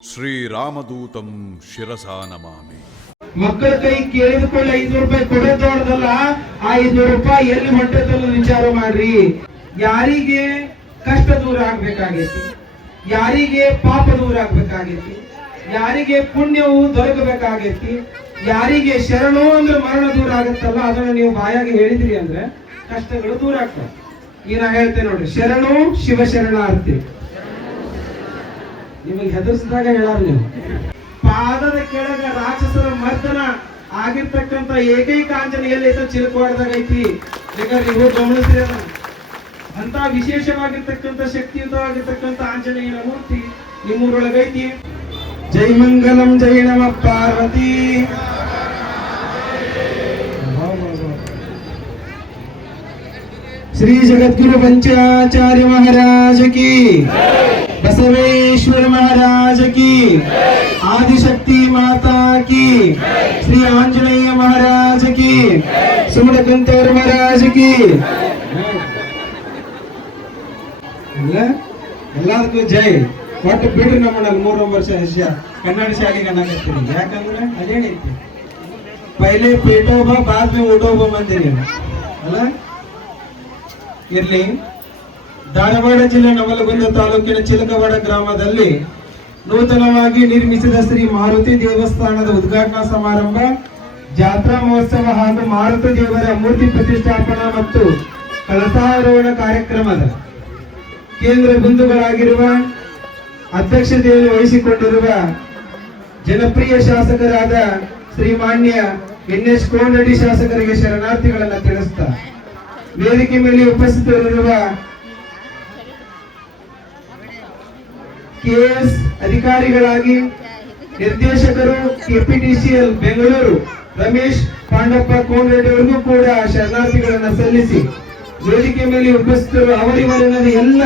ಶ್ರೀರಾಮದೂತಂ ಶಿರಸಾ ನಮಾಮಿ. ಮಕ್ಕಳ ಕೈ ಕೇಳಿದುಕೊಳ್ಳಿ 500 ರೂಪಾಯಿ ಕೊಡೋದಲ್ಲ, ಆ 500 ರೂಪಾಯಿ ಎಲ್ಲಿ ಹೊಂಟದಲ್ಲ ವಿಚಾರ ಮಾಡ್ರಿ. ಯಾರಿಗೆ ಕಷ್ಟ ದೂರ ಆಗ್ಬೇಕಾಗೈತಿ, ಯಾರಿಗೆ ಪಾಪ ದೂರ ಆಗ್ಬೇಕಾಗೈತಿ, ಯಾರಿಗೆ ಪುಣ್ಯವು ದೊರಕಬೇಕಾಗೈತಿ, ಯಾರಿಗೆ ಶರಣು ಅಂದ್ರೆ ಮರಣ ದೂರ ಆಗುತ್ತಲ್ಲ, ಅದನ್ನ ನೀವು ಬಾಯಾಗಿ ಹೇಳಿದ್ರಿ ಅಂದ್ರೆ ಕಷ್ಟಗಳು ದೂರ ಆಗ್ತವೆ. ಈಗ ನಾ ಹೇಳ್ತೇನೆ ನೋಡ್ರಿ, ಶರಣು ಶಿವಶರಣಾರ್ಥಿ. ನಿಮಗೆ ಹೆದರ್ಸಿದಾಗ ಹೇಳಾರ ನೀವು. ಪಾದದ ಕೆಳಗ ರಾಕ್ಷಸರ ಮರ್ದನ ಆಗಿರ್ತಕ್ಕಂಥ ಏಕೈಕ ಆಂಜನೇಯ ಎಲ್ಲೈತ ಚಿಲಕವಾಡದಾಗ ಐತಿ. ಬೇಕಾದ್ರೆ ನೀವು ಗಮನಿಸ್ರಿ, ಅಂತ ವಿಶೇಷವಾಗಿರ್ತಕ್ಕಂಥ ಶಕ್ತಿಯುತವಾಗಿರ್ತಕ್ಕಂಥ ಆಂಜನೇಯನ ಮೂರ್ತಿ ನಿಮ್ಮೂರೊಳಗೈತಿ. ಜೈ ಮಂಗಲಂ ಜೈ ನಮ ಪಾರ್ವತಿ. ಶ್ರೀ ಜಗದ್ಗುರು पंचाचार्य महाराज की, बसवेश्वर महाराज की, आदिशक्ति माता की, श्री आंजनेय महाराज की, सुमणकंतोर महाराज की. ಎಲ್ಲದಕ್ಕೂ ಜೈ. ಒಟ್ಟು ಬಿಡ್ರಿ ನಮ್ಮನಲ್ಲಿ 3 ವರ್ಷ ಕನ್ನಡ ಶಾಲೆಗೆ ಅನ್ನಕತ್ತೀರಿ. ಯಾಕಂದ್ರೆ ಅದೇನೈತಿ, ಪೈಲೆ ಪೇಟೋಬ ಬಾದ್ ಮೇ ಊಟೋಬ ಬಂದಿರಿ ಅಲ್ಲ. ಇರ್ಲಿ. ಧಾರವಾಡ ಜಿಲ್ಲೆ ನವಲಗುಂದ ತಾಲೂಕಿನ ಚಿಲಕವಾಡ ಗ್ರಾಮದಲ್ಲಿ ನೂತನವಾಗಿ ನಿರ್ಮಿಸಿದ ಶ್ರೀ ಮಾರುತಿ ದೇವಸ್ಥಾನದ ಉದ್ಘಾಟನಾ ಸಮಾರಂಭ, ಜಾತ್ರಾ ಮಹೋತ್ಸವ ಹಾಗೂ ಮಾರುತಿ ದೇವರ ಮೂರ್ತಿ ಪ್ರತಿಷ್ಠಾಪನಾ ಮತ್ತು ಕಳಸಾರೋಹಣ ಕಾರ್ಯಕ್ರಮದ ಕೇಂದ್ರ ಬಿಂದುಗಳಾಗಿರುವ, ಅಧ್ಯಕ್ಷತೆಯನ್ನು ವಹಿಸಿಕೊಂಡಿರುವ ಜನಪ್ರಿಯ ಶಾಸಕರಾದ ಶ್ರೀಮಾನ್ಯ NH ಕೋನರೆಡ್ಡಿ ಶಾಸಕರಿಗೆ ಶರಣಾರ್ಥಿಗಳನ್ನು ತಿಳಿಸ್ತಾ, ವೇದಿಕೆ ಮೇಲೆ ಉಪಸ್ಥಿತರಿರುವ KS ಅಧಿಕಾರಿಗಳಾಗಿ ನಿರ್ದೇಶಕರು KPTCL ಬೆಂಗಳೂರು ರಮೇಶ್ ಪಾಂಡಪ್ಪ ಕೋನರೆಡ್ಡಿ ಅವರಿಗೂ ಕೂಡ ಶರಣಾರ್ಥಿಗಳನ್ನು ಸಲ್ಲಿಸಿ, ವೇದಿಕೆ ಮೇಲೆ ಉಪಸ್ಥಿತರು ಅವರಿವರನ್ನದ ಎಲ್ಲ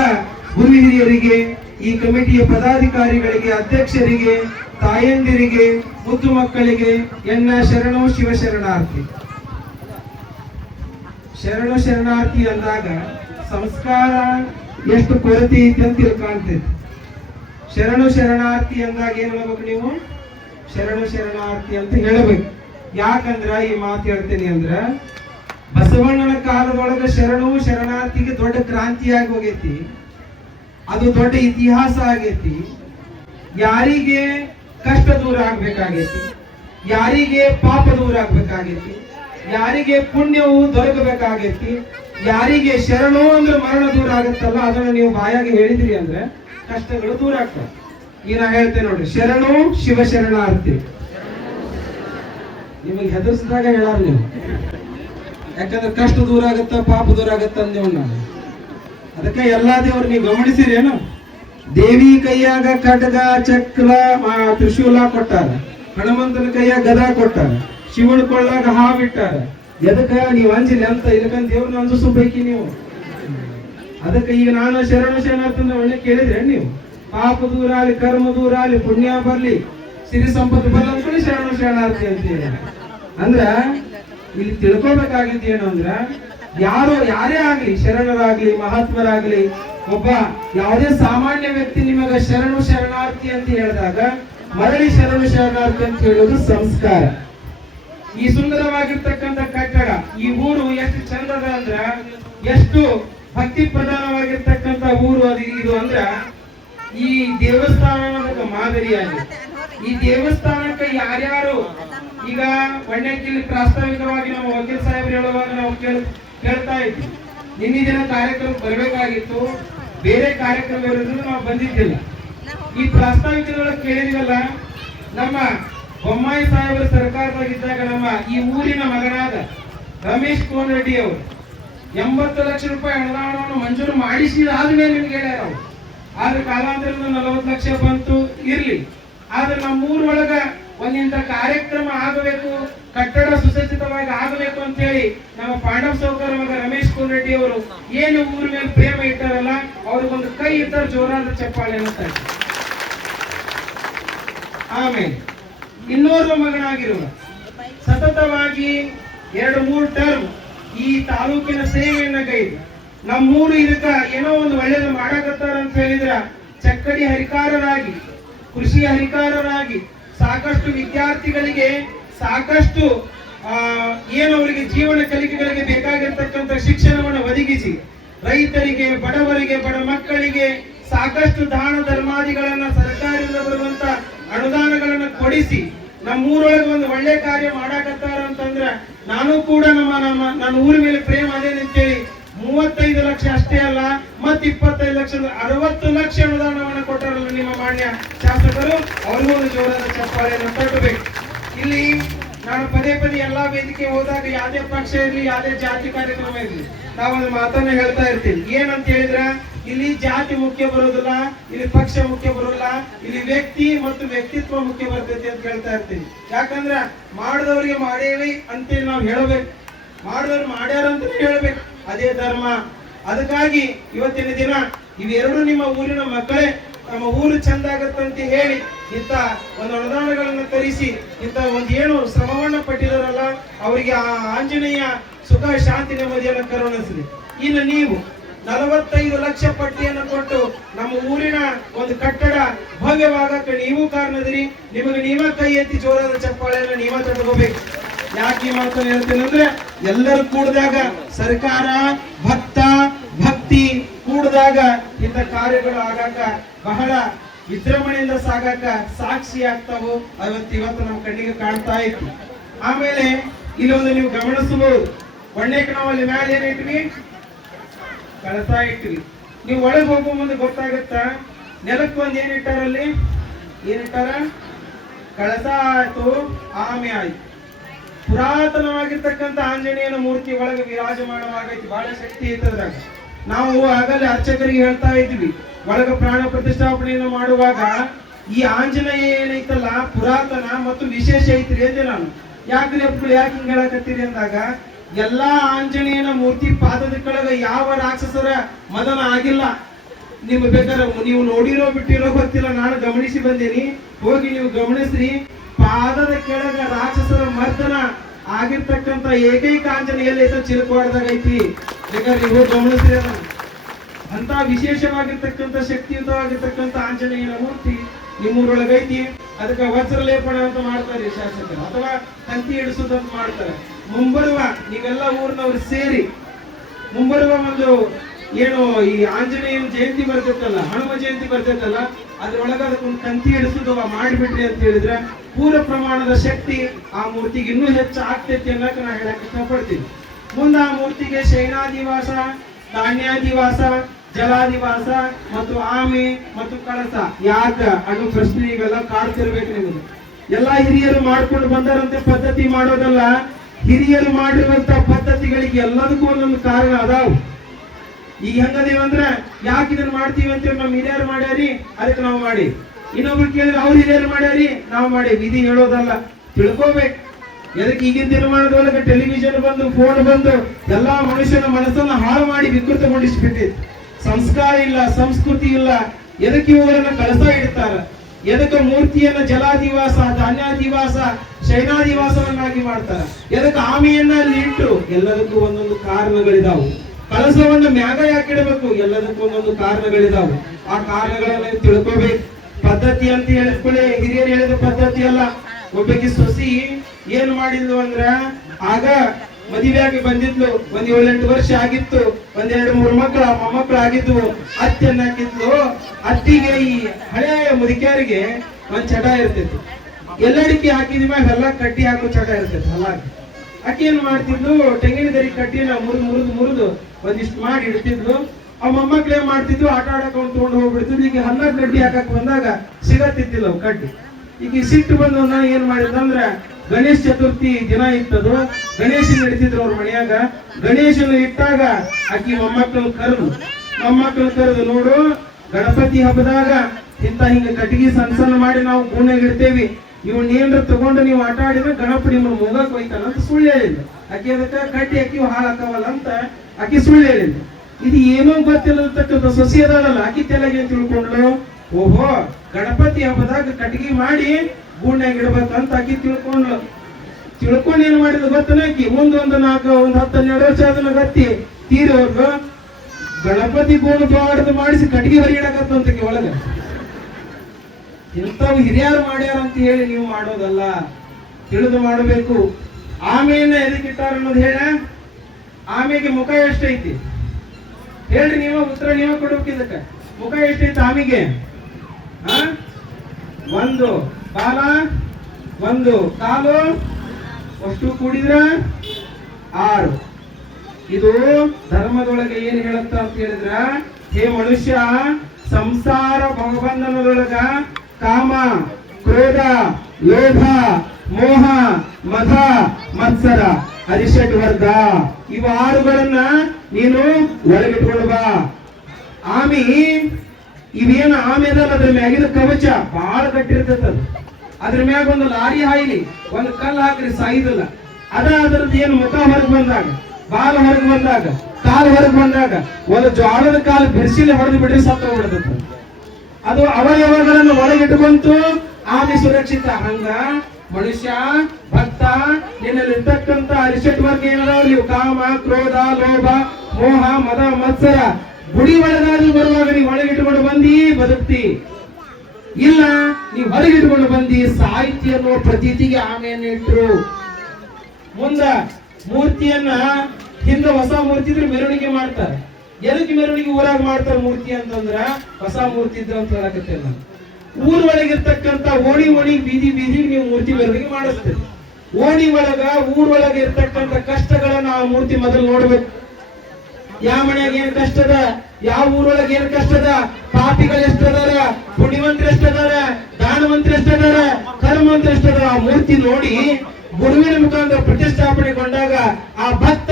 ಗುರು ಹಿರಿಯರಿಗೆ, ಈ ಕಮಿಟಿಯ ಪದಾಧಿಕಾರಿಗಳಿಗೆ, ಅಧ್ಯಕ್ಷರಿಗೆ, ತಾಯಂದಿರಿಗೆ, ಮುದ್ದು ಮಕ್ಕಳಿಗೆ ಎನ್ನ ಶರಣು ಶಿವಶರಣಾರ್ಥಿ. ಶರಣು ಶರಣಾರ್ಥಿ ಅಂದಾಗ ಸಂಸ್ಕಾರ ಎಷ್ಟು ಕೊರತೆ ಐತೆ ಅಂತ ತಿಳ್ಕಾಣ್ತೈತಿ. ಶರಣು ಶರಣಾರ್ಥಿ ಅಂದಾಗ ಏನ್ ಹೇಳ್ಬೇಕು ನೀವು? ಶರಣು ಶರಣಾರ್ಥಿ ಅಂತ ಹೇಳಬೇಕು. ಯಾಕಂದ್ರ ಈ ಮಾತು ಹೇಳ್ತೇನೆ ಅಂದ್ರ, ಬಸವಣ್ಣನ ಕಾಲದೊಳಗ ಶರಣು ಶರಣಾರ್ಥಿಗೆ ದೊಡ್ಡ ಕ್ರಾಂತಿಯಾಗಿ ಹೋಗೈತಿ. ಅದು ದೊಡ್ಡ ಇತಿಹಾಸ ಆಗೈತಿ. ಯಾರಿಗೆ ಕಷ್ಟ ದೂರ ಆಗ್ಬೇಕಾಗೈತಿ, ಯಾರಿಗೆ ಪಾಪ ದೂರ ಆಗ್ಬೇಕಾಗೈತಿ, ಯಾರಿಗೆ ಪುಣ್ಯವು ದೊರಕಬೇಕಾಗೈತಿ, ಯಾರಿಗೆ ಶರಣು ಅಂದ್ರೆ ಮರಣ ದೂರ ಆಗುತ್ತಲ್ಲ, ಅದನ್ನ ನೀವು ಬಾಯಾಗಿ ಹೇಳಿದ್ರಿ ಅಂದ್ರೆ ಕಷ್ಟಗಳು ದೂರ ಆಗ್ತವೆ. ಈಗ ನಾ ಹೇಳ್ತೇನೆ ನೋಡ್ರಿ, ಶರಣು ಶಿವಶರಣಾರ್ಥಿ. ನಿಮಗೆ ಹೆದರ್ಸಿದಾಗ ಹೇಳಾರ ನೀವು. ಯಾಕಂದ್ರೆ ಕಷ್ಟ ದೂರ ಆಗತ್ತ, ಪಾಪ ದೂರ ಆಗತ್ತ ಅಂದೇವ್ ನಾನು. ಅದಕ್ಕೆ ಎಲ್ಲಾ ದೇವರು ನೀವು ಗಮನಿಸಿರೇನು? ದೇವಿ ಕೈಯಾಗ ಖಡ್ಗ, ಚಕ್ರ, ತ್ರಿಶೂಲ ಕೊಟ್ಟಾರ, ಹನುಮಂತನ ಕೈಯಾಗ ಗದಾ ಕೊಟ್ಟಾರ, ಶಿವನ ಕೊಳ್ಳಾಗ ಹಾವಿಟ್ಟಾರ. ಎದಕ್ಕ ನೀವು ಅಂಜಿಲ್ಲ ಅಂತ, ಇದಕ್ಕಂತ ದೇವ್ರನ್ನ ಅಂಜಿಸಬೇಕಿ ನೀವು. ಅದಕ್ಕೆ ಈಗ ನಾನು ಶರಣ ಶರಣಾರ್ಥಿ ಒಳ್ಳೆ ಕೇಳಿದ್ರೆ ನೀವು, ಪಾಪ ದೂರ ಆಗಲಿ, ಕರ್ಮ ದೂರ ಆಗಲಿ, ಪುಣ್ಯ ಬರ್ಲಿ, ಸಿರಿ ಸಂಪತ್ತು ಬರ್ಲಿ ಅಂದ್ಕೊಳ್ಳಿ ಶರಣ ಶರಣಾರ್ಥಿ ಅಂತೀರಿ. ಅಂದ್ರ ಇಲ್ಲಿ ತಿಳ್ಕೊಬೇಕಾಗಿದ್ದು ಏನು ಅಂದ್ರ, ಯಾರೇ ಆಗ್ಲಿ, ಶರಣರಾಗ್ಲಿ, ಮಹಾತ್ಮರಾಗ್ಲಿ, ಒಬ್ಬ ಯಾವುದೇ ಸಾಮಾನ್ಯ ವ್ಯಕ್ತಿ ನಿಮಗ ಶರಣು ಶರಣಾರ್ಥಿ ಅಂತ ಹೇಳಿದಾಗ ಮರಳಿ ಶರಣು ಶರಣಾರ್ಥಿ ಅಂತ ಹೇಳೋದು ಸಂಸ್ಕಾರ. ಈ ಸುಂದರವಾಗಿರ್ತಕ್ಕಂಥ ಕಟ್ಟಡ, ಈ ಊರು ಎಷ್ಟು ಚಂದದ ಅಂದ್ರ, ಎಷ್ಟು ಭಕ್ತಿ ಪ್ರಧಾನವಾಗಿರ್ತಕ್ಕಂಥ ಊರು ಅದು ಇದು ಅಂದ್ರ, ಈ ದೇವಸ್ಥಾನಕ್ಕೆ ಮಾದರಿಯಾಗಿ. ಈ ದೇವಸ್ಥಾನಕ್ಕೆ ಯಾರ್ಯಾರು ಈಗ ಒಳ್ಳೆಕಿಲ್ಲಿ ಪ್ರಾಸ್ತಾವಿಕವಾಗಿ ನಾವು ವಕೀಲ್ ಸಾಹೇಬ್ರು ಹೇಳುವಾಗ ನಾವು ಕೇಳ್ತಾ ಇದ್ವಿ, ನಿನ್ನೆ ದಿನ ಕಾರ್ಯಕ್ರಮ ಬರಬೇಕಾಗಿತ್ತು, ಬೇರೆ ಕಾರ್ಯಕ್ರಮ ಇರೋದ್ರಿಂದ ನಾವು ಬಂದಿದ್ದಿಲ್ಲ. ಈ ಪ್ರಾಸ್ತಾವಿಕದೊಳಗೆ ಕೇಳಿದ್ವಲ್ಲ, ನಮ್ಮ ಬೊಮ್ಮಾಯಿ ಸಾಹೇಬರ ಸರ್ಕಾರದಾಗಿದ್ದಾಗ ನಮ್ಮ ಈ ಊರಿನ ಮಗನಾದ ರಮೇಶ್ ಕೋನರೆಡ್ಡಿ ಅವರು 80 ಲಕ್ಷ ರೂಪಾಯಿ ಅನುದಾನವನ್ನು ಮಂಜೂರು ಮಾಡಿಸಿದಾದ್ಮೇಲೆ ನಿಮ್ಗೆ ಹೇಳ್ಯಾರ ಅವರು. ಆದ್ರೆ ಕಾಲಾಂತರದಿಂದ 40 ಲಕ್ಷ ಬಂತು, ಇರ್ಲಿ. ಆದ್ರೆ ನಮ್ಮೂರೊಳಗ ಒಂದಿಂತ ಕಾರ್ಯಕ್ರಮ ಆಗಬೇಕು, ಕಟ್ಟಡ ಸುಸಜ್ಜಿತವಾಗಿ ಆಗಬೇಕು ಅಂತ ಹೇಳಿ ನಮ್ಮ ಪಾಂಡವ ಸೌಕರ್ಯ ಮಗ ರಮೇಶ್ ಕೋನರೆಡ್ಡಿ ಅವರು ಏನು ಊರ ಮೇಲೆ ಪ್ರೇಮ ಇಟ್ಟಾರಲ್ಲ, ಅವ್ರಿಗೊಂದು ಕೈ ಇಟ್ಟಾರ, ಜೋರಾದ ಚಪ್ಪಾಳೆ ಅಂತ. ಆಮೇಲೆ ಇನ್ನೋರ್ವ ಮಗನಾಗಿರುವ ಸತತವಾಗಿ 2-3 ಟರ್ಮ್ ಈ ತಾಲೂಕಿನ ಸೇವೆಯನ್ನ ಕೈದು ನಮ್ಮೂರು ಇದಕ್ಕ ಏನೋ ಒಂದು ಒಳ್ಳೇದು ಮಾಡಕತ್ತಾರ ಅಂತ ಹೇಳಿದ್ರ ಚಕ್ಕಡಿ ಹರಿಕಾರರಾಗಿ ಕೃಷಿ ಹರಿಕಾರರಾಗಿ ಸಾಕಷ್ಟು ವಿದ್ಯಾರ್ಥಿಗಳಿಗೆ ಸಾಕಷ್ಟು ಏನು ಅವರಿಗೆ ಜೀವನ ಕಲಿಕೆಗಳಿಗೆ ಬೇಕಾಗಿರ್ತಕ್ಕಂಥ ಶಿಕ್ಷಣವನ್ನು ಒದಗಿಸಿ ರೈತರಿಗೆ, ಬಡವರಿಗೆ, ಬಡ ಮಕ್ಕಳಿಗೆ ಸಾಕಷ್ಟು ದಾನ ಧರ್ಮಾದಿಗಳನ್ನ ಸರ್ಕಾರದಿಂದ ಬರುವಂತ ಅನುದಾನಗಳನ್ನ ಕೊಡಿಸಿ ನಮ್ಮೂರೊಳಗೆ ಒಂದು ಒಳ್ಳೆ ಕಾರ್ಯ ಮಾಡಾಕತ್ತಾರ ಅಂತಂದ್ರ ನಾನು ಕೂಡ ನನ್ನ ಊರ ಮೇಲೆ ಪ್ರೇಮ ಅದೇನಂತೇಳಿ 35 ಲಕ್ಷ ಅಷ್ಟೇ ಅಲ್ಲ, ಮತ್ 25 ಲಕ್ಷ 60 ಲಕ್ಷ ಅನುದಾನವನ್ನು ಕೊಟ್ಟಾರಲ್ಲ ನಿಮ್ಮ ಮಾನ್ಯ ಶಾಸಕರು, ಅವ್ರಿಗೂ ಒಂದು ಜೋರಾದ ಚಪ್ಪಾಳೆಯನ್ನು ತಟ್ಟಬೇಕು. ಇಲ್ಲಿ ನಾನು ಪದೇ ಪದೇ ಎಲ್ಲಾ ವೇದಿಕೆ ಹೋದಾಗ ಯಾವ್ದೇ ಪಕ್ಷ ಇರ್ಲಿ, ಯಾವ್ದೇ ಜಾತಿ ಕಾರ್ಯಕ್ರಮ ಇರ್ಲಿ, ನಾವೊಂದು ಮಾತನ್ನ ಹೇಳ್ತಾ ಇರ್ತೀವಿ. ಏನಂತ ಹೇಳಿದ್ರ, ಇಲ್ಲಿ ಜಾತಿ ಮುಖ್ಯ ಬರೋದಿಲ್ಲ, ಇಲ್ಲಿ ಪಕ್ಷ ಮುಖ್ಯ ಬರೋಲ್ಲ, ಇಲ್ಲಿ ವ್ಯಕ್ತಿ ಮತ್ತು ವ್ಯಕ್ತಿತ್ವ ಮುಖ್ಯ ಬರ್ತೈತಿ ಅಂತ ಹೇಳ್ತಾ ಇರ್ತೀವಿ. ಯಾಕಂದ್ರ ಮಾಡಿದವರಿಗೆ ಮಾಡೇವಿ ಅಂತೇಳಿ ನಾವು ಹೇಳಬೇಕು, ಮಾಡಿದವ್ರು ಮಾಡ್ಯಾರ ಅಂತ ಹೇಳ್ಬೇಕು, ಅದೇ ಧರ್ಮ. ಅದಕ್ಕಾಗಿ ಇವತ್ತಿನ ದಿನ ಇವೆರಡು ನಿಮ್ಮ ಊರಿನ ಮಕ್ಕಳೇ, ನಮ್ಮ ಊರು ಚಂದ ಆಗತ್ತಂತ ಹೇಳಿ ಇಂಥ ಒಂದು ಅನುದಾನಗಳನ್ನು ತರಿಸಿ ಇಂಥ ಒಂದು ಏನು ಶ್ರಮವನ್ನ ಪಟ್ಟಿದಾರಲ್ಲ, ಅವರಿಗೆ ಆ ಆಂಜನೇಯ ಸುಖ ಶಾಂತಿ ನೆಮ್ಮದಿಯನ್ನು ಕರುಣಿಸಲಿ. ಇನ್ನು ನೀವು 45 ಲಕ್ಷ ಪಟ್ಟಿಯನ್ನು ಕೊಟ್ಟು ನಮ್ಮ ಊರಿನ ಒಂದು ಕಟ್ಟಡ ಭವ್ಯವಾಗಕ್ಕೆ ನೀವು ಕಾರಣದಿರಿ. ನಿಮಗೆ ನೀವ ಕೈ ಎತ್ತಿ ಜೋರಾದ ಚಪ್ಪಾಳೆಯನ್ನು ನೀವ ತಗೋಬೇಕು. ಯಾಕೆ ಈ ಮಾತನ್ನು ಹೇಳ್ತೇನೆ ಅಂದ್ರೆ, ಎಲ್ಲರೂ ಕೂಡಿದಾಗ ಸರ್ಕಾರ, ಭಕ್ತ, ಭಕ್ತಿ ಕೂಡಿದಾಗ ಇಂಥ ಕಾರ್ಯಗಳು ಆಗಾಕ ಬಹಳ ವಿಜೃಂಭಣೆಯಿಂದ ಸಾಗಾಕ ಸಾಕ್ಷಿ ಆಗ್ತಾವು. ಇವತ್ತು ನಮ್ಮ ಕಣ್ಣಿಗೆ ಕಾಣ್ತಾ ಇತ್ತು. ಆಮೇಲೆ ಇಲ್ಲಿ ಒಂದು ನೀವು ಗಮನಿಸಬಹುದು, ಒಳ್ಳೆಕ ನಾವು ಅಲ್ಲಿ ಮ್ಯಾಲೆ ಏನಿಟ್ವಿ, ಕಳಸ ಇಟ್ವಿ. ನೀವು ಒಳಗೆ ಹೋಗೋ ಮುಂದೆ ಗೊತ್ತಾಗತ್ತ, ನೆಲಕ್ಕೆ ಒಂದು ಏನಿಟ್ಟಾರಲ್ಲಿ, ಏನಿಟ್ಟಾರ, ಕಳಸ ಆಯ್ತು, ಆಮೆ ಆಯ್ತು. ಪುರಾತನವಾಗಿರ್ತಕ್ಕಂಥ ಆಂಜನೇಯನ ಮೂರ್ತಿ ಒಳಗೆ ವಿರಾಜಮಾನವಾಗೈತಿ, ಬಹಳ ಶಕ್ತಿ ಇರ್ತದ್ರಾಗ. ನಾವು ಆಗಲೇ ಅರ್ಚಕರಿಗೆ ಹೇಳ್ತಾ ಇದ್ವಿ, ಒಳಗ ಪ್ರಾಣ ಪ್ರತಿಷ್ಠಾಪನೆಯನ್ನು ಮಾಡುವಾಗ ಈ ಆಂಜನೇಯ ಏನೈತಲ್ಲ ಪುರಾತನ ಮತ್ತು ವಿಶೇಷ ಐತ್ರಿ ಅಂದೆ ನಾನು. ಯಾಕ್ರಿ ಅಪ್ಪಗಳು ಯಾಕೆ ಹಿಂಗ ಹೇಳಕತ್ತೀರಿ ಅಂದಾಗ, ಎಲ್ಲಾ ಆಂಜನೇಯನ ಮೂರ್ತಿ ಪಾದದ ಕೆಳಗ ಯಾವ ರಾಕ್ಷಸರ ಮದನ ಆಗಿಲ್ಲ. ನೀವು ಬೇಕಾದ್ರೆ ನೀವು ನೋಡಿರೋ ಬಿಟ್ಟಿರೋ ಗೊತ್ತಿಲ್ಲ, ನಾನು ಗಮನಿಸಿ ಬಂದೇನಿ, ಹೋಗಿ ನೀವು ಗಮನಿಸ್ರಿ. ಪಾದದ ಕೆಳಗ ರಾಕ್ಷಸರ ಮರ್ದನ ಆಗಿರ್ತಕ್ಕಂಥ ಏಕೈಕ ಆಂಜನೇಯ ಎಲ್ಲೈತ ಚಿಲಕವಾಡದಾಗ ಐತಿ. ಬೇಕಾದ್ರೆ ನೀವು ಗಮನಿಸ್ರಿ. ಅಂತ ವಿಶೇಷವಾಗಿರ್ತಕ್ಕಂಥ ಶಕ್ತಿಯುತವಾಗಿರ್ತಕ್ಕಂಥ ಆಂಜನೇಯನ ಮೂರ್ತಿ ನಿಮ್ಮೂರೊಳಗೈತಿ. ಅದಕ್ಕೆ ವಜ್ರ ಲೇಪನ ಅಂತ ಮಾಡ್ತಾರೆ ಶಾಸಕರು, ಅಥವಾ ತಂತಿ ಇಡಿಸುದಂತ ಮಾಡ್ತಾರೆ. ಮುಂಬರುವ ನೀವೆಲ್ಲ ಊರಿನವ್ರು ಸೇರಿ ಮುಂಬರುವ ಒಂದು ಏನು ಈ ಆಂಜನೇಯನ ಜಯಂತಿ ಬರ್ತೈತಲ್ಲ, ಹನುಮ ಜಯಂತಿ ಬರ್ತೈತಲ್ಲ, ಅದ್ರೊಳಗ ಅದಕ್ಕೊಂದು ತಂತಿ ಇಡಿಸುದು ಮಾಡಿಬಿಟ್ರಿ ಅಂತ ಹೇಳಿದ್ರೆ ಪೂರ್ಣ ಪ್ರಮಾಣದ ಶಕ್ತಿ ಆ ಮೂರ್ತಿಗೆ ಇನ್ನೂ ಹೆಚ್ಚು ಆಗ್ತೈತಿ ಅನ್ನಕ ನಾ ಹೇಳಕ್ ಇಷ್ಟಪಡ್ತೀನಿ. ಮುಂದೆ ಆ ಮೂರ್ತಿಗೆ ಶಯನಾದಿವಾಸ, ಧಾನ್ಯಾದಿವಾಸ, ಜಲಾದಿವಾಸ ಮತ್ತು ಆಮೆ ಮತ್ತು ಕಳಸ ಯಾಕ ಅನ್ನೋ ಪ್ರಶ್ನೆ ಇವೆಲ್ಲ ಕಾಡ್ತಿರ್ಬೇಕು ನಿಮಗೆ. ಎಲ್ಲಾ ಹಿರಿಯರು ಮಾಡ್ಕೊಂಡು ಬಂದಾರಂತೆ ಪದ್ಧತಿ ಮಾಡೋದಲ್ಲ, ಹಿರಿಯರು ಮಾಡಿರುವಂತ ಪದ್ಧತಿಗಳಿಗೆ ಎಲ್ಲದಕ್ಕೂ ಒಂದೊಂದು ಕಾರಣ ಅದಾವ. ಈಗ ಹೆಂಗದೇವಂದ್ರ, ಯಾಕೆ ಇದನ್ನ ಮಾಡ್ತೀವಿ ಅಂತೇಳಿ ನಮ್ಮ ಹಿರಿಯರು ಮಾಡ್ಯಾರಿ ಅದಕ್ಕೆ ನಾವು ಮಾಡಿ, ಇನ್ನೊಬ್ರು ಕೇಳಿದ್ರೆ ಅವ್ರ ಹಿರಿಯರು ಮಾಡ್ಯಾರಿ ನಾವು ಮಾಡಿ. ವಿಧಿ ಹೇಳೋದಲ್ಲ, ತಿಳ್ಕೋಬೇಕು. ಎದಕ್ಕೆ ಈಗಿನ ದಿನಮಾನದೊಳಗೆ ಟೆಲಿವಿಷನ್ ಬಂದು, ಫೋನ್ ಬಂದು ಎಲ್ಲಾ ಮನುಷ್ಯನ ಮನಸ್ಸನ್ನ ಹಾಳು ಮಾಡಿ ವಿಕೃತಗೊಳಿಸ್ಬಿಟ್ಟಿದೆ. ಸಂಸ್ಕಾರ ಇಲ್ಲ, ಸಂಸ್ಕೃತಿ ಇಲ್ಲ. ಎದಕ್ಕೆ ಇವುಗಳನ್ನ ಕಳಸ ಇಡ್ತಾರ, ಎದಕ್ಕೆ ಮೂರ್ತಿಯನ್ನ ಜಲಾದಿವಾಸ, ಧಾನ್ಯಾದಿವಾಸ, ಶಯನಾದಿವಾಸವನ್ನಾಗಿ ಮಾಡ್ತಾರ, ಎದಕ್ಕೆ ಆಮೆಯನ್ನ ಅಲ್ಲಿ ಇಟ್ಟು, ಎಲ್ಲದಕ್ಕೂ ಒಂದೊಂದು ಕಾರಣಗಳಿದಾವು. ಕಳಸವನ್ನ ಮ್ಯಾಗ ಯಾಕೆ ಇಡಬೇಕು, ಎಲ್ಲದಕ್ಕೂ ಒಂದೊಂದು ಕಾರಣಗಳಿದಾವು. ಆ ಕಾರಣಗಳನ್ನ ತಿಳ್ಕೋಬೇಕು. ಪದ್ಧತಿ ಅಂತ ಹೇಳಿದ್ಕೊಳ್ಳಿ, ಹಿರಿಯರು ಹೇಳಿದ ಪದ್ಧತಿ ಅಲ್ಲ. ಒಬ್ಬಕ್ಕೆ ಸೊಸಿ ಏನ್ ಮಾಡಿದ್ಲು ಅಂದ್ರ, ಆಗ ಮದುವೆಯಾಗಿ ಬಂದಿದ್ಲು, ಒಂದ್ 7-8 ವರ್ಷ ಆಗಿತ್ತು, 1-2-3 ಮಕ್ಕಳು ಮೊಮ್ಮಕ್ಕಳು ಆಗಿದ್ವು. ಅತ್ತೆಯನ್ನ ಹಾಕಿದ್ಲು. ಅತ್ತಿಗೆ ಈ ಹಳೆ ಮುದುಕಿಯರಿಗೆ ಒಂದ್ ಚಟ ಇರ್ತೈತಿ, ಎಲ್ಲಡಿಕೆ ಹಾಕಿದ ಮ್ಯಾಗ ಎಲ್ಲ ಕಟ್ಟಿ ಹಾಕೋ ಚಟ ಇರ್ತೈತಿ. ಅಲ್ಲ ಅಕ್ಕಿ ಏನ್ ಮಾಡ್ತಿದ್ಲು, ತೆಂಗಿನ ಗರಿ ಕಟ್ಟಿನ ಮುರಿದು ಒಂದಿಷ್ಟು ಮಾಡಿ ಇಡ್ತಿದ್ಲು. ಆ ಮೊಮ್ಮಕ್ಳು ಏನ್ ಮಾಡ್ತಿದ್ವು, ಆಟ ಆಡಕ್ ಅವ್ನು ತಗೊಂಡು ಹೋಗ್ಬಿಡ್ತಿದ್ಲು. ಈಗ ಹಲ್ಲದ ಕಡ್ಡಿ ಹಾಕಕ್ ಬಂದಾಗ ಸಿಗತ್ತಿದ್ದಿಲ್ಲ ಅವು ಕಡ್ಡಿ. ಈಗ ಸಿಟ್ಟು ಬಂದು ನಾನು ಏನ್ ಮಾಡಿದ್ದಂದ್ರ, ಗಣೇಶ ಚತುರ್ಥಿ ದಿನ ಇತ್ತದು, ಗಣೇಶನ್ ಇಡ್ತಿದ್ರು ಅವ್ರ ಮನೆಯಾಗ. ಗಣೇಶನ ಇಟ್ಟಾಗ ಆಕಿ ಮೊಮ್ಮಕ್ಕಳನ್ನ ಕರೆದು ನೋಡು, ಗಣಪತಿ ಹಬ್ಬದಾಗ ಇಂತ ಹಿಂಗ ಕಟ್ಟಿಗೆ ಸಣ್ಣ ಮಾಡಿ ನಾವು ಗೂಣೆಗೆ ಇಡ್ತೇವಿ, ಇವನ್ ಏನ್ರ ತಗೊಂಡು ನೀವು ಆಟ ಆಡಿದ್ರೆ ಗಣಪತಿ ನಿಮ್ಮನ್ನ ಮುಗಕ್ ಹೋಯ್ತಾನ ಅಂತ ಸುಳ್ಳು ಹೇಳಿಲ್ಲ. ಆಕಿ ಅದಕ್ಕ ಕಟ್ಟಿ ಅಕ್ಕಿ ಹಾಳಾಕವಲ್ಲ ಅಂತ ಆಕಿ ಸುಳ್ಳು ಹೇಳಿಲ್ಲ. ಇದು ಏನೋ ಗೊತ್ತಿಲ್ಲತಕ್ಕಂಥ ಸೊಸಿ ಅದಾಳಲ್ಲ, ಆಕಿ ತೆಲಗಿ ಅಂತ ತಿಳ್ಕೊಂಡ್ಲು. ಓಹೋ, ಗಣಪತಿ ಹಬ್ಬದಾಗ ಕಟ್ಟಿಗೆ ಮಾಡಿ ಗೂಣ್ಯಾಗ ಇಡ್ಬೇಕಂತ ಆಕಿ ತಿಳ್ಕೊಂಡು ಏನ್ ಮಾಡಿದ್ರು ಗೊತ್ತನ, ಆಕಿ ಒಂದು 10-12 ವರ್ಷ ಅದನ್ನ ಗತ್ತಿ ತೀರಿ ಹೋದ್ರು. ಗಣಪತಿ ಗೂಣು ಬಾಡ್ದು ಮಾಡಿಸಿ ಕಟ್ಟಿಗೆ ಹೊರಗಿಡಕತ್ತಂತಕ್ಕೆ ಒಳಗ. ಇಂಥವು ಹಿರಿಯರು ಮಾಡ್ಯಾರ ಅಂತ ಹೇಳಿ ನೀವು ಮಾಡೋದಲ್ಲ, ತಿಳಿದು ಮಾಡಬೇಕು. ಆಮೆಯನ್ನ ಎದಕ್ಕೆ ಇಟ್ಟಾರ ಅನ್ನೋದು ಹೇಳ. ಆಮೆಗೆ ಮುಖ ಎಷ್ಟೈತಿ ಹೇಳ್ರಿ, ನೀವು ಉತ್ತರ ನೀವೇ ಕೊಡ್ಬೇಕು. ಇದಕ್ಕೆ ಮುಖ ಎಷ್ಟೈತಿ ಆಮೆಗೆ? ಒಂದು ಬಾಲ, ಒಂದು ಕಾಲು, ಅಷ್ಟು ಕೂಡಿದ್ರ 6. ಇದು ಧರ್ಮದೊಳಗೆ ಏನ್ ಹೇಳುತ್ತ ಅಂತ ಹೇಳಿದ್ರ, ಹೇ ಮನುಷ್ಯ, ಸಂಸಾರ ಭವಬಂಧನದೊಳಗ ಕಾಮ, ಕ್ರೋಧ, ಲೋಭ, ಮೋಹ, ಮದ, ಮತ್ಸರ, ಅರಿಷಡ್ ವರ್ಗ ಇವು 6ಗಳನ್ನ ನೀನು ಒಳಗಿಟ್ಕೊಂಡು ಬಾ. ಆಮಿ ಇವೇನು ಆಮೆ ಅದಲ್ಲ, ಅದ್ರ ಮ್ಯಾಗಿನ ಕವಚ ಬಹಳ ಗಟ್ಟಿರ್ತದ. ಅದ್ರ ಮ್ಯಾಗ ಒಂದು ಲಾರಿ ಹಾಯ್ಲಿ, ಒಂದು ಕಲ್ಲು ಹಾಕ್ರಿ ಸಾಯುದಿಲ್ಲ. ಅದ್ರದ್ದು ಏನು ಮುಖ ಹೊರಗೆ ಬಂದಾಗ, ಬಾಲ ಹೊರಗೆ ಬಂದಾಗ, ಕಾಲು ಹೊರಗೆ ಬಂದಾಗ ಒಂದು ಜ್ವಾಳದ ಕಾಲು ಬಿರ್ಸಿಲಿ ಹೊಡೆದು ಬಿಡ್ರಿ ಸತ್ತ ಹೋಗ್ಬಿಡ್ತದ. ಅದು ಅವಯವಗಳನ್ನು ಒಳಗಿಟ್ಟುಕೊಂತು ಆಮೆ ಸುರಕ್ಷಿತ. ಹಂಗ ಮನುಷ್ಯ ಭಕ್ತ, ನಿನ್ನಲ್ಲಿರ್ತಕ್ಕಂಥ ಅರಿಷಟ್ ವರ್ಗ ಏನದಾವ ನೀವು ಕಾಮ, ಕ್ರೋಧ, ಲೋಭ, ಮೋಹ, ಮದ, ಮತ್ಸರ ಗುಡಿ ಒಳಗಾದ್ರೂ ಬರುವಾಗ ನೀವು ಒಳಗಿಟ್ಟುಕೊಂಡು ಬಂದಿ ಬದುಕ್ತಿ. ಇಲ್ಲ ನೀವು ಹೊರಗಿಟ್ಟುಕೊಂಡು ಬಂದಿ ಸಾಹಿತ್ಯ ಅನ್ನೋ ಪ್ರತೀತಿಗೆ ಆಮೆಯನ್ನು ಇಟ್ರು. ಮುಂದ ಮೂರ್ತಿಯನ್ನ ಹಿಂದೆ ಹೊಸ ಮೂರ್ತಿ ಇದ್ರೆ ಮೆರವಣಿಗೆ ಮಾಡ್ತಾರೆ. ಎದಕ್ಕೆ ಮೆರವಣಿಗೆ ಊರಾಗ ಮಾಡ್ತಾರೆ ಮೂರ್ತಿ ಅಂತಂದ್ರ ಹೊಸ ಮೂರ್ತಿ ಇದ್ರ ಅಂತ ಹೇಳಕತ್ತಿಲ್ಲ. ಊರ್ ಒಳಗಿರ್ತಕ್ಕಂಥ ಓಣಿ ಬೀದಿ ಬೀದಿಗೆ ನೀವು ಮೂರ್ತಿ ಮೆರವಣಿಗೆ ಮಾಡಿಸ್ತೀರಿ. ಓಣಿ ಒಳಗ ಊರೊಳಗೆ ಇರ್ತಕ್ಕಂಥ ಕಷ್ಟಗಳನ್ನ ಆ ಮೂರ್ತಿ ಮೊದಲು ನೋಡ್ಬೇಕು. ಯಾವ ಮನೆಯಾಗ ಏನ್ ಕಷ್ಟದ, ಯಾವ ಊರೊಳಗೆ ಏನ್ ಕಷ್ಟದ, ಪಾಪಿಗಳು ಎಷ್ಟದಾರ, ಪುಣ್ಯವಂತರು ಎಷ್ಟದಾರ, ದಾನವಂತರು ಎಷ್ಟದಾರ, ಕರ್ಮವಂತರು ಎಷ್ಟದಾರ, ಆ ಮೂರ್ತಿ ನೋಡಿ ಗುರುವಿನ ಮುಖಾಂತರ ಪ್ರತಿಷ್ಠಾಪನೆಗೊಂಡಾಗ ಆ ಭಕ್ತ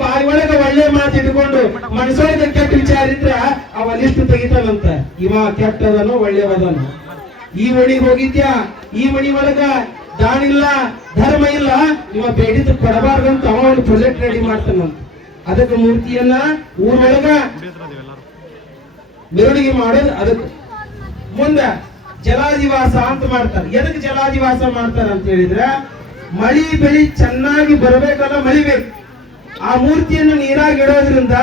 ಬಾಯಿ ಒಳಗ ಒಳ್ಳೆ ಮಾತು ಇಟ್ಕೊಂಡು ಮನಸ್ಸೊಳಗೆ ಕೆಟ್ಟ ವಿಚಾರ ಇದ್ರ ಅವ ಲಿಸ್ಟ್ ತೆಗಿತಾನಂತ. ಇವ ಕೆಟ್ಟದನು ಒಳ್ಳೆಯವದನು. ಈ ಮಣಿಗೆ ಹೋಗಿದ್ಯಾ, ಈ ಮಣಿ ಒಳಗ ದಾನಿಲ್ಲ, ಧರ್ಮ ಇಲ್ಲ, ಇವ ಬೇಡಿದ ಕೊಡಬಾರ್ದಂತ ಅವ ಒಂದು ಪ್ರೊಜೆಕ್ಟ್ ರೆಡಿ ಮಾಡ್ತಾನಂತ. ಅದಕ್ಕೆ ಮೂರ್ತಿಯನ್ನ ಊರೊಳಗ ಮೆರವಣಿಗೆ ಮಾಡೋದು. ಅದಕ್ಕೆ ಮುಂದ ಜಲಾದಿವಾಸ ಅಂತ ಮಾಡ್ತಾರೆ. ಎದಕ್ಕೆ ಜಲಾದಿವಾಸ ಮಾಡ್ತಾರ ಅಂತ ಹೇಳಿದ್ರ, ಮಳಿ ಬೆಳಿ ಚೆನ್ನಾಗಿ ಬರಬೇಕಲ್ಲ, ಮಳಿ ಬೇಕು. ಆ ಮೂರ್ತಿಯನ್ನು ನೀರಾಗಿ ಇಡೋದ್ರಿಂದ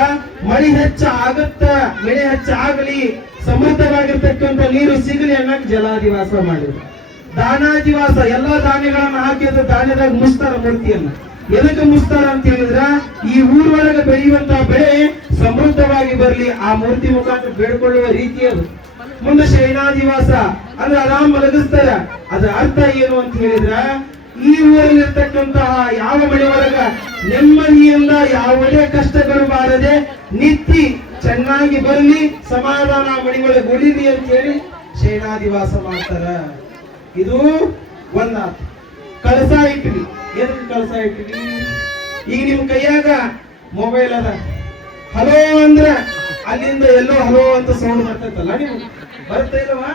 ಮಳಿ ಹೆಚ್ಚ ಆಗತ್ತ, ಬೆಳೆ ಹೆಚ್ಚ ಆಗಲಿ, ಸಮೃದ್ಧವಾಗಿರ್ತಕ್ಕಂಥ ನೀರು ಸಿಗಲಿ ಅನ್ನಕ್ ಜಲಾದಿವಾಸ ಮಾಡಿದ್ರು. ದಾನಾದಿವಾಸ, ಎಲ್ಲಾ ಧಾನ್ಯಗಳನ್ನ ಹಾಕಿದ ಧಾನ್ಯದಾಗ ಮುಸ್ತಾರ ಮೂರ್ತಿಯನ್ನ. ಎದಕ್ಕೆ ಮುಸ್ತಾರ ಅಂತ ಹೇಳಿದ್ರ, ಈ ಊರೊಳಗೆ ಬೆಳೆಯುವಂತಹ ಬೆಳೆ ಸಮೃದ್ಧವಾಗಿ ಬರಲಿ, ಆ ಮೂರ್ತಿ ಮುಖಾಂತರ ಬೇಡ್ಕೊಳ್ಳುವ ರೀತಿ ಅದು. ಮುಂದೆ ಶಯನಾದಿವಾಸ ಅಂದ್ರೆ ಆರಾಮ್ ಮಲಗಿಸ್ತಾರ. ಅದ್ರ ಅರ್ಥ ಏನು ಅಂತ ಹೇಳಿದ್ರ, ಈ ಊರಲ್ಲಿರ್ತಕ್ಕಂತಹ ಯಾವ ಮನೆ ಒಳಗ ನೆಮ್ಮದಿಯಿಂದ ಯಾವುದೇ ಕಷ್ಟಗಳು ಬಾರದೆ ನಿತ್ಯ ಚೆನ್ನಾಗಿ ಬರಲಿ, ಸಮಾಧಾನ ಮನೆ ಒಳಗೆ ಉಳಿಲಿ ಅಂತ ಹೇಳಿ ಶಯನಾದಿವಾಸ ಮಾಡ್ತಾರ. ಇದು ಒಂದ. ಕಳಸ ಇಟ್ವಿ. ಎದಕ್ಕೆ ಕಳಸ ಇಟ್ವಿ? ಈಗ ನಿಮ್ ಕೈಯಾಗ ಮೊಬೈಲ್ ಅದ, ಹಲೋ ಅಂದ್ರ ಅಲ್ಲಿಂದ ಎಲ್ಲೋ ಹಲೋ ಅಂತ ಸೌಂಡ್ ಬರ್ತೈತಲ್ಲ, ನೀವು ಬರ್ತಾ ಇಲ್ಲವಾ?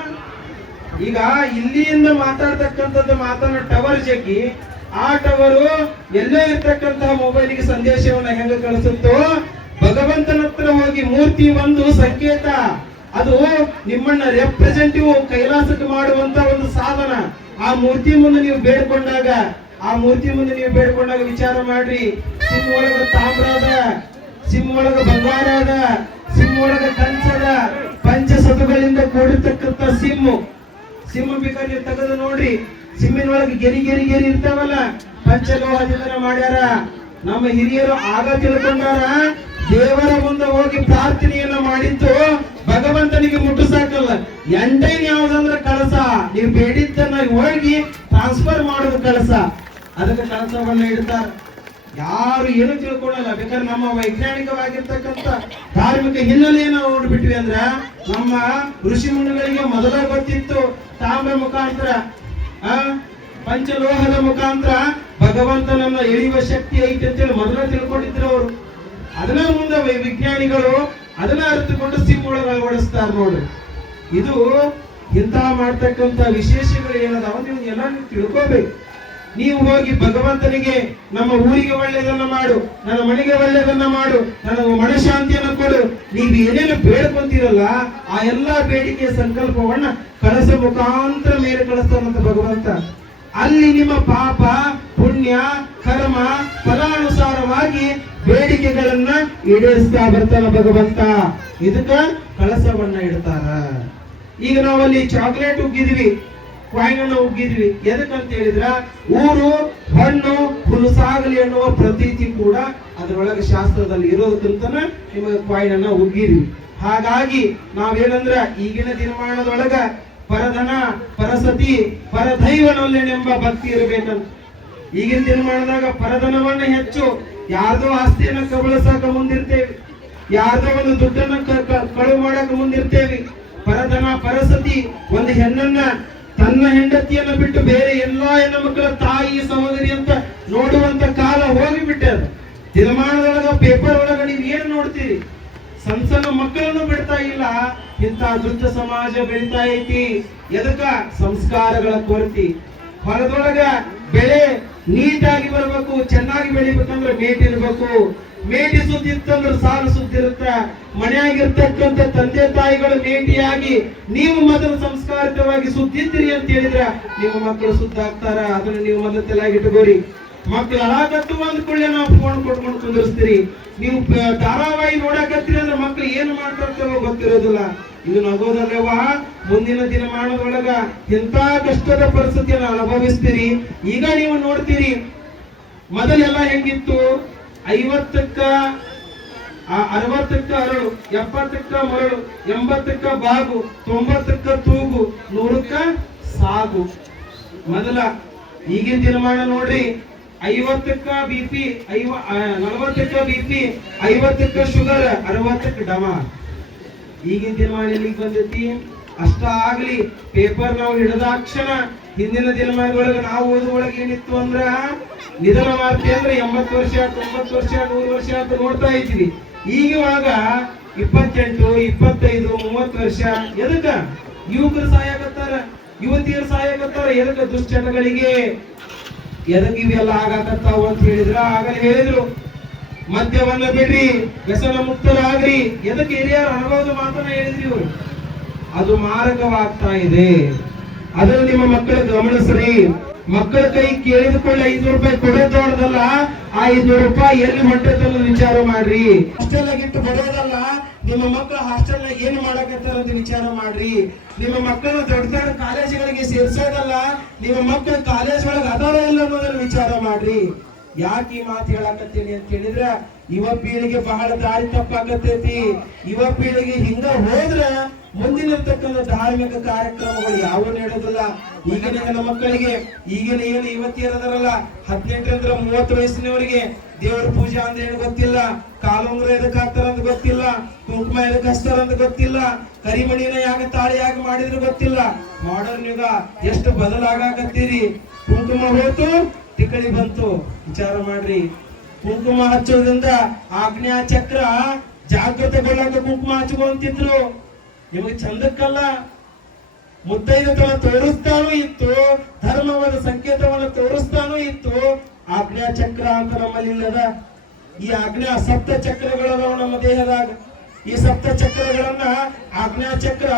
ಈಗ ಇಲ್ಲಿಂದ ಮಾತಾಡ್ತಕ್ಕಂಥದ್ದು ಮಾತನ್ನ ಟವರ್ ಜಗ್ಗಿ, ಆ ಟವರು ಎಲ್ಲೋ ಇರ್ತಕ್ಕಂತಹ ಮೊಬೈಲ್ಗೆ ಸಂದೇಶವನ್ನ ಹೆಂಗ ಕಳಿಸುತ್ತೋ, ಭಗವಂತನ ಹತ್ರ ಹೋಗಿ ಮೂರ್ತಿ ಒಂದು ಸಂಕೇತ. ಅದು ನಿಮ್ಮನ್ನ ರೆಪ್ರೆಸೆಂಟಿವ್ ಕೈಲಾಸಕ್ಕೆ ಮಾಡುವಂತ ಒಂದು ಸಾಧನ. ಆ ಮೂರ್ತಿ ಮುಂದೆ ನೀವು ಬೇಡ್ಕೊಂಡಾಗ, ವಿಚಾರ ಮಾಡ್ರಿ, ಸಿಮ್ ಒಳಗ ತಾಮ್ರ ಅದ, ಸಿಮ್ ಒಳಗ ಬಂಗಾರ ಅದ, ಸಿಮ್ ಒಳಗ ಕಂಚದ, ಪಂಚಸತುಗಳಿಂದ ಕೂಡಿರ್ತಕ್ಕಂಥ ಸಿಮ್ಮು ಬೇಕಾದ್ರೆ ನೀವು ತೆಗೆದು ನೋಡ್ರಿ. ಸಿಮ್ಮಿನೊಳಗೆ ಗೆರಿ ಇರ್ತಾವಲ್ಲ, ಪಂಚಲೋಹದಿಂದ ಮಾಡ್ಯಾರ. ನಮ್ಮ ಹಿರಿಯರು ಆಗ ತಿಳ್ಕೊಂಡಾರ, ದೇವರ ಮುಂದೆ ಹೋಗಿ ಪ್ರಾರ್ಥನೆಯನ್ನ ಮಾಡಿದ್ದು ಭಗವಂತನಿಗೆ ಮುಟ್ಟಿಸಾಕಲ್ಲ. ಎಂಟೈನ್ ಯಾವ್ದಂದ್ರೆ ಕಳಸ. ನೀವು ಬೇಡಿದ್ದನ್ನ ಹೋಗಿ ಟ್ರಾನ್ಸ್ಫರ್ ಮಾಡೋದು ಕಳಸ. ಅದಕ್ಕೆ ಕಳಸವನ್ನ ಇಡ್ತಾರ. ಯಾರು ಏನು ತಿಳ್ಕೊಳ್ಳಲ್ಲ. ಬೇಕಾದ್ರೆ ನಮ್ಮ ವೈಜ್ಞಾನಿಕವಾಗಿರ್ತಕ್ಕಂಥ ಧಾರ್ಮಿಕ ಹಿನ್ನೆಲೆಯನ್ನು ನೋಡ್ಬಿಟ್ವಿ ಅಂದ್ರ, ನಮ್ಮ ಋಷಿ ಮುನಿಗಳಿಗೆ ಮೊದಲ ಗೊತ್ತಿತ್ತು ತಾಮ್ರ ಮುಖಾಂತರ, ಪಂಚಲೋಹದ ಮುಖಾಂತರ ಭಗವಂತನನ್ನ ಎಳೆಯುವ ಶಕ್ತಿ ಐತೆ ಅಂತೇಳಿ ಮೊದಲ ತಿಳ್ಕೊಂಡಿದ್ರು ಅವರು. ಅದನ್ನ ಮುಂದೆ ವಿಜ್ಞಾನಿಗಳು ಅದನ್ನ ಅರ್ಥಕೊಂಡು ಸಿಮ್ ಒಳಗೆ ಅಳವಡಿಸ್ತಾರ ನೋಡ್ರಿ. ಇದು ಇಂತಹ ಮಾಡ್ತಕ್ಕಂಥ ವಿಶೇಷಗಳು ಏನದಾವ ನೀವು ಎಲ್ಲ ನೀವು ತಿಳ್ಕೋಬೇಕು. ನೀವು ಹೋಗಿ ಭಗವಂತನಿಗೆ ನಮ್ಮ ಊರಿಗೆ ಒಳ್ಳೆಯದನ್ನ ಮಾಡು, ನನ್ನ ಮನೆಗೆ ಒಳ್ಳೆಯದನ್ನ ಮಾಡು, ನನ್ನ ಮನಶಾಂತಿಯನ್ನು ಕೊಡು, ನೀವು ಏನೇನು ಬೇಡ್ಕೊಂತೀರಲ್ಲ ಆ ಎಲ್ಲಾ ಬೇಡಿಕೆಯ ಸಂಕಲ್ಪವನ್ನ ಕಳಸ ಮುಖಾಂತರ ಮೇಲೆ ಕಳಿಸ್ತಾನಂತ ಭಗವಂತ. ಅಲ್ಲಿ ನಿಮ್ಮ ಪಾಪ ಪುಣ್ಯ ಕರ್ಮ ಫಲಾನುಸಾರವಾಗಿ ಬೇಡಿಕೆಗಳನ್ನ ಈಡೇರಿಸ್ತಾ ಬರ್ತಾನ ಭಗವಂತ. ಇದಕ್ಕ ಕಳಸವನ್ನ ಇಡ್ತಾರ. ಈಗ ನಾವಲ್ಲಿ ಚಾಕ್ಲೇಟ್ ಉಗ್ಗಿದ್ವಿ, ಕಾಯಿನ್ ಅನ್ನು ಉಗ್ಗಿದ್ವಿ. ಎದಕ್ಕಂತ ಹೇಳಿದ್ರ ಊರು ಹಣ್ಣು ಹುಲಸಾಗಲಿ ಅನ್ನುವ ಪ್ರತೀತಿ ಕೂಡ ಅದರೊಳಗೆ ಶಾಸ್ತ್ರದಲ್ಲಿ ಇರೋದಕ್ಕಂತನ ನಿಮಗೆ ಕಾಯಿನ್ ಅನ್ನ ಉಗ್ಗಿದ್ವಿ. ಹಾಗಾಗಿ ನಾವೇನಂದ್ರ ಈಗಿನ ದಿನಮಾನದೊಳಗ ಪರಧನ ಪರಸತಿ ಪರದೈವನಲ್ಲೆನೆಂಬ ಭಕ್ತಿ ಇರಬೇಕಂತ. ಈಗಿನ ದಿನಮಾನದಾಗ ಪರಧನವನ್ನ ಹೆಚ್ಚು, ಯಾರ್ದೋ ಆಸ್ತಿಯನ್ನ ಕಬಳಿಸಾಕ ಮುಂದಿರ್ತೇವೆ, ಯಾರ್ದೋ ಒಂದು ದುಡ್ಡನ್ನ ಕಳುವು ಮಾಡಕ ಮುಂದಿರ್ತೇವೆ. ಪರಧನ ಪರಸತಿ, ಒಂದು ಹೆಣ್ಣನ್ನ ತನ್ನ ಹೆಂಡತಿಯನ್ನ ಬಿಟ್ಟು ಬೇರೆ ಎಲ್ಲಾ ಹೆಣ್ಣು ಮಕ್ಕಳ ತಾಯಿ ಸಹೋದರಿ ಅಂತ ನೋಡುವಂತ ಕಾಲ ಹೋಗಿಬಿಟ್ಟೆ. ದಿನಮಾನದೊಳಗ ಪೇಪರ್ ಒಳಗ ನೀವು ಏನ್ ನೋಡ್ತೀರಿ? ಸಣ್ಣ ಸಣ್ಣ ಮಕ್ಕಳನ್ನು ಬಿಡ್ತಾ ಇಲ್ಲ. ಇಂಥ ದುಷ್ಟ ಸಮಾಜ ಬೆಳಿತಾ ಐತಿ. ಎದಕ್ಕ? ಸಂಸ್ಕಾರಗಳ ಕೊರತೆ. ಹೊಲದೊಳಗ ಬೆಳೆ ನೀಟಾಗಿ ಬರಬೇಕು, ಚೆನ್ನಾಗಿ ಬೆಳಿಬೇಕಂದ್ರೆ ಮೇಟ್ ಇರ್ಬೇಕು. ಮೇಟಿ ಸುದ್ದಿ ಇತ್ತಂದ್ರೆ ಸಾಲು ಸುದ್ದಿ ಇರುತ್ತ. ಮನೆಯಾಗಿರ್ತಕ್ಕಂಥ ತಂದೆ ತಾಯಿಗಳು ಮೇಟಿಯಾಗಿ ನೀವು ಮೊದಲು ಸಂಸ್ಕಾರಿತವಾಗಿ ಸುದ್ದಿದ್ರಿ ಅಂತ ಹೇಳಿದ್ರ ನಿಮ್ಮ ಮಕ್ಕಳು ಸುದ್ದ ಆಗ್ತಾರ. ಅದನ್ನ ನೀವು ಮೊದಲು ತಲೆಯಾಗಿ ಇಟ್ಕೋರಿ. ಮಕ್ಕಳು ಅಳಾಕತ್ತು ಅಂದ್ಕೊಳ್ಳೆ ನಾವು ಫೋನ್ ಕೊಟ್ಕೊಂಡು ಕುಂದಿರ್ಸ್ತೀರಿ. ನೀವು ಧಾರಾವಾಹಿ ನೋಡಕತ್ತೀರಿ ಅಂದ್ರೆ ಮಕ್ಕಳು ಏನು ಮಾಡ್ತಾರ್ತೇವೋ ಗೊತ್ತಿರೋದಿಲ್ಲ. ಇದು ನಗೋದಲ್ಲವ ಮುಂದಿನ ದಿನಮಾನದೊಳಗ ಎಂತ ಕಷ್ಟದ ಪರಿಸ್ಥಿತಿಯನ್ನು ಅನುಭವಿಸ್ತೀರಿ. ಈಗ ನೀವು ನೋಡ್ತೀರಿ, ಮೊದಲೆಲ್ಲ ಹೆಂಗಿತ್ತು? 50ಕ್ಕ 60ಕ್ಕ ಅರಳು, 70ಕ್ಕ ಮರಳು, 80ಕ್ಕ ಬಾಗು, 90ಕ್ಕ ತೂಗು, 100ಕ್ಕ ಸಾಗು ಮೊದಲ. ಈಗಿನ ದಿನಮಾನ ನೋಡ್ರಿ, 50ಕ್ಕ BP, 40ಕ್ಕ BP, 50ಕ್ಕ ಶುಗರ್, 60ಕ್ಕ ಡಮಾರ್. ಈಗಿನ ದಿನಮಾನ ಎಲ್ಲಿಗೆ ಬಂದೈತಿ? ಅಷ್ಟ ಆಗ್ಲಿ ಪೇಪರ್ ನಾವು ಹಿಡಿದಾಕ್ಷಣ ಹಿಂದಿನ ದಿನಮಾನದೊಳಗೆ ನಾವು ಓದುವೊಳಗೆ ಏನಿತ್ತು ಅಂದ್ರ ನಿಧನ ವಾರ್ತೆ ಅಂದ್ರೆ 80 ವರ್ಷ 90 ವರ್ಷ 100 ವರ್ಷ ಅಂತ ನೋಡ್ತಾ ಇದ್ವಿ. ಈಗಿವಾಗ 28 25 30 ವರ್ಷ. ಎದಕ್ಕ? ಯುವಕರು ಸಾಯಕತ್ತಾರ, ಯುವತಿಯರು ಸಾಯಕತ್ತಾರ. ಎದಕ್ಕ? ದುಶ್ಚಟಗಳಿಗೆ. ಎದಕ್ಕೆ ಇವೆಲ್ಲ ಆಗಾಕತ್ತಾವ ಅಂತ ಹೇಳಿದ್ರ ಆಗಲೇ ಹೇಳಿದ್ರು, ಮದ್ಯವನ್ನ ಬಿಡ್ರಿ, ವ್ಯಸನ ಮುಕ್ತರಾಗ್ರಿ. ಎದಕ್ಕೆ? ಹಿರಿಯರ ಅನುಭವದ ಮಾತನ್ನ ಹೇಳಿದ್ರಿ ಇವರು. ಅದು ಮಾರಕವಾಗ್ತಾ ಇದೆ. ಅದನ್ನು ನಿಮ್ಮ ಮಕ್ಕಳ ಗಮನಿಸ್ರಿ. ಮಕ್ಕಳ ಕೈ ಕೇಳಿದುಕೊಳ್ಳಿ 500 ರೂಪಾಯಿ ಕೊಡೋದಲ್ಲ, ಆ 500 ರೂಪಾಯಿ ಎಲ್ಲಿ ಹೊಂಟೈತಲ್ಲ ವಿಚಾರ ಮಾಡ್ರಿ. ಹಾಸ್ಟೆಲ್ ಆಗಿಟ್ಟು ಬರೋದಲ್ಲ, ನಿಮ್ಮ ಮಕ್ಕಳು ಹಾಸ್ಟೆಲ್ ನಾಗ ಏನ್ ಮಾಡಕತ್ತಾರ ಅಂತ ವಿಚಾರ ಮಾಡ್ರಿ. ನಿಮ್ಮ ಮಕ್ಕಳನ್ನ ದೊಡ್ಡ ದೊಡ್ಡ ಕಾಲೇಜುಗಳಿಗೆ ಸೇರ್ಸೋದಲ್ಲ, ನಿಮ್ಮ ಮಕ್ಕಳ ಕಾಲೇಜ್ ಒಳಗೆ ಅದಾರ ಇಲ್ಲ ಅನ್ನೋದನ್ನ ವಿಚಾರ ಮಾಡ್ರಿ. ಯಾಕೆ ಈ ಮಾತು ಹೇಳಾಕತ್ತೀನಿ ಅಂತ ಹೇಳಿದ್ರ ಯುವ ಪೀಳಿಗೆ ಬಹಳ ದಾರಿ ತಪ್ಪಾಕತ್ತೈತಿ. ಯುವ ಪೀಳಿಗೆ ಹಿಂಗ ಹೋದ್ರ ಮುಂದಿನತಕ್ಕಂಥ ಧಾರ್ಮಿಕ ಕಾರ್ಯಕ್ರಮಗಳು ಯಾವ ನಡೆಯೋದಿಲ್ಲ. ಈಗಿನ ಹೆಣ್ಣು ಮಕ್ಕಳಿಗೆ, ಈಗಿನ ಏನು ಯುವತಿಯರದಾರಲ್ಲ 18ರಿಂದ 30 ವಯಸ್ಸಿನವರಿಗೆ ದೇವರ ಪೂಜೆ ಅಂದ್ರೆ ಏನು ಗೊತ್ತಿಲ್ಲ, ಕಾಲುಂಗ್ರ ಎದಕ್ ಹಾಕ್ತಾರ ಅಂತ ಗೊತ್ತಿಲ್ಲ, ಕುಂಕುಮ ಎದಕ್ ಹಚ್ತಾರ ಅಂತ ಗೊತ್ತಿಲ್ಲ, ಕರಿಮಣಿನ ಯಾಕ ತಾಳಿ ಯಾಕೆ ಮಾಡಿದ್ರು ಗೊತ್ತಿಲ್ಲ. ಮಾಡರ್ನ್ ಯುಗ ಎಷ್ಟು ಬದಲಾಗತ್ತೀರಿ. ಕುಂಕುಮ ಹೋಯ್ತು, ತಿಕ್ಕಳಿ ಬಂತು. ವಿಚಾರ ಮಾಡ್ರಿ. ಕುಂಕುಮ ಹಚ್ಚೋದ್ರಿಂದ ಆಗ್ನೇಯ ಚಕ್ರ ಜಾಗೃತಗೊಳ್ಳಾಕ ಕುಂಕುಮ ಹಚ್ಕೊಂತಿದ್ರು. ನಿಮಗೆ ಚಂದಕ್ಕಲ್ಲ, ಮುತ್ತೈದತನ ತೋರಿಸ್ತಾನೂ ಇತ್ತು, ಧರ್ಮವಾದ ಸಂಕೇತವನ್ನು ತೋರಿಸ್ತಾನೂ ಇತ್ತು. ಆಗ್ನೇಯ ಚಕ್ರ ಅಂತ ನಮ್ಮಲ್ಲಿ ಇಲ್ಲದ. ಈ ಆಗ್ನೇಯ ಸಪ್ತ ಚಕ್ರಗಳದಾವ ನಮ್ಮ ದೇಹದಾಗ. ಈ ಸಪ್ತ ಚಕ್ರಗಳನ್ನ ಆಗ್ನೇಯ ಚಕ್ರ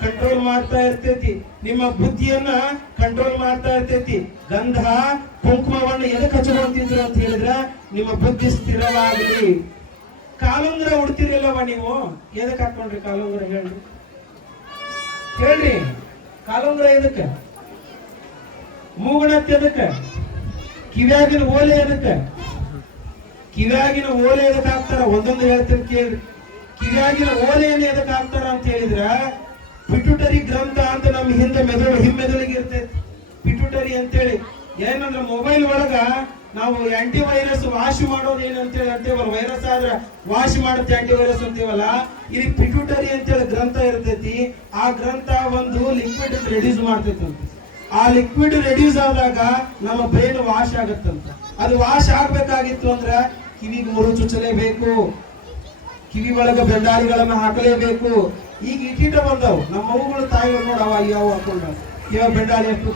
ಕಂಟ್ರೋಲ್ ಮಾಡ್ತಾ ಇರ್ತೈತಿ. ನಿಮ್ಮ ಬುದ್ಧಿಯನ್ನ ಕಂಟ್ರೋಲ್ ಮಾಡ್ತಾ ಇರ್ತೈತಿ. ಗಂಧ ಕುಂಕುಮವನ್ನು ಎದಕ್ಕೆ ಹಚ್ಕೊಂತಿದ್ರು ಅಂತ ಹೇಳಿದ್ರ ನಿಮ್ಮ ಬುದ್ಧಿ ಸ್ಥಿರವಾಗಲಿ. ಕಾಲುಂಗ್ರ ಉಡ್ತಿರಲ್ಲವ ನೀವು, ಎದಕ್ಕೆ ಹಾಕೊಂಡ್ರಿ ಕಾಲುಂಗ್ರ? ಹೇಳ್ರಿ ಹೇಳ್ರಿ. ಕಾಲುಂಗ್ರ ಎದಕ್ಕ? ಮೂಗಣತ್ ಎದಕ್ಕ? ಕಿವ್ಯಾಗಿನ ಓಲೆ ಎದಕ್ಕ? ಕಿವ್ಯಾಗಿನ ಓಲೆ ಎದಕ್ ಹಾಕ್ತಾರ? ಒಂದೊಂದು ಹೇಳ್ತೀನಿ ಕೇಳ್ರಿ. ಕಿವ್ಯಾಗಿನ ಓಲೆಯನ್ನು ಎದಕ್ ಹಾಕ್ತಾರ ಅಂತ ಹೇಳಿದ್ರ ಪಿಟ್ಯೂಟರಿ ಗ್ರಂಥ ಅಂತ ನಮ್ಮ ಹಿಂದೆ ಹಿಮ್ಮೆದುಳಿಗೆ ಇರ್ತೈತಿ. ಪಿಟ್ಯೂಟರಿ ಅಂತೇಳಿ ಏನಂದ್ರ ಮೊಬೈಲ್ ಒಳಗ ನಾವು ಆಂಟಿ ವೈರಸ್ ವಾಶ್ ಮಾಡೋದು ಏನಂತೇಳಿ ಅಂತೇವಲ್ಲ, ವೈರಸ್ ಆದ್ರ ವಾಶ್ ಮಾಡುತ್ತೆ ಆಂಟಿ ವೈರಸ್ ಅಂತೀವಲ್ಲ, ಇಲ್ಲಿ ಪಿಟ್ಯೂಟರಿ ಅಂತೇಳಿ ಗ್ರಂಥ ಇರ್ತೈತಿ. ಆ ಗ್ರಂಥ ಒಂದು ಲಿಕ್ವಿಡ್ ರೆಡ್ಯೂಸ್ ಮಾಡ್ತೈತಂತ. ಆ ಲಿಕ್ವಿಡ್ ರೆಡ್ಯೂಸ್ ಆದಾಗ ನಮ್ಮ ಬ್ರೈನ್ ವಾಶ್ ಆಗತ್ತಂತ. ಅದು ವಾಶ್ ಆಗ್ಬೇಕಾಗಿತ್ತು ಅಂದ್ರ ಕಿವಿಗೆ ಮುರು ಚುಚ್ಚಲೇಬೇಕು, ಕಿವಿ ಒಳಗ ಬೆಂಡಾಲಿಗಳನ್ನ ಹಾಕಲೇಬೇಕು. ಈಗ ಇಟೀಟ ಬಂದವು ನಮ್ಮ ಅವುಗಳು ತಾಯಿಗಳು ನೋಡವ ಯಾವ ಹಾಕೊಂಡ ಇವ ಬೆಂಡಾಲಿ ಎಷ್ಟು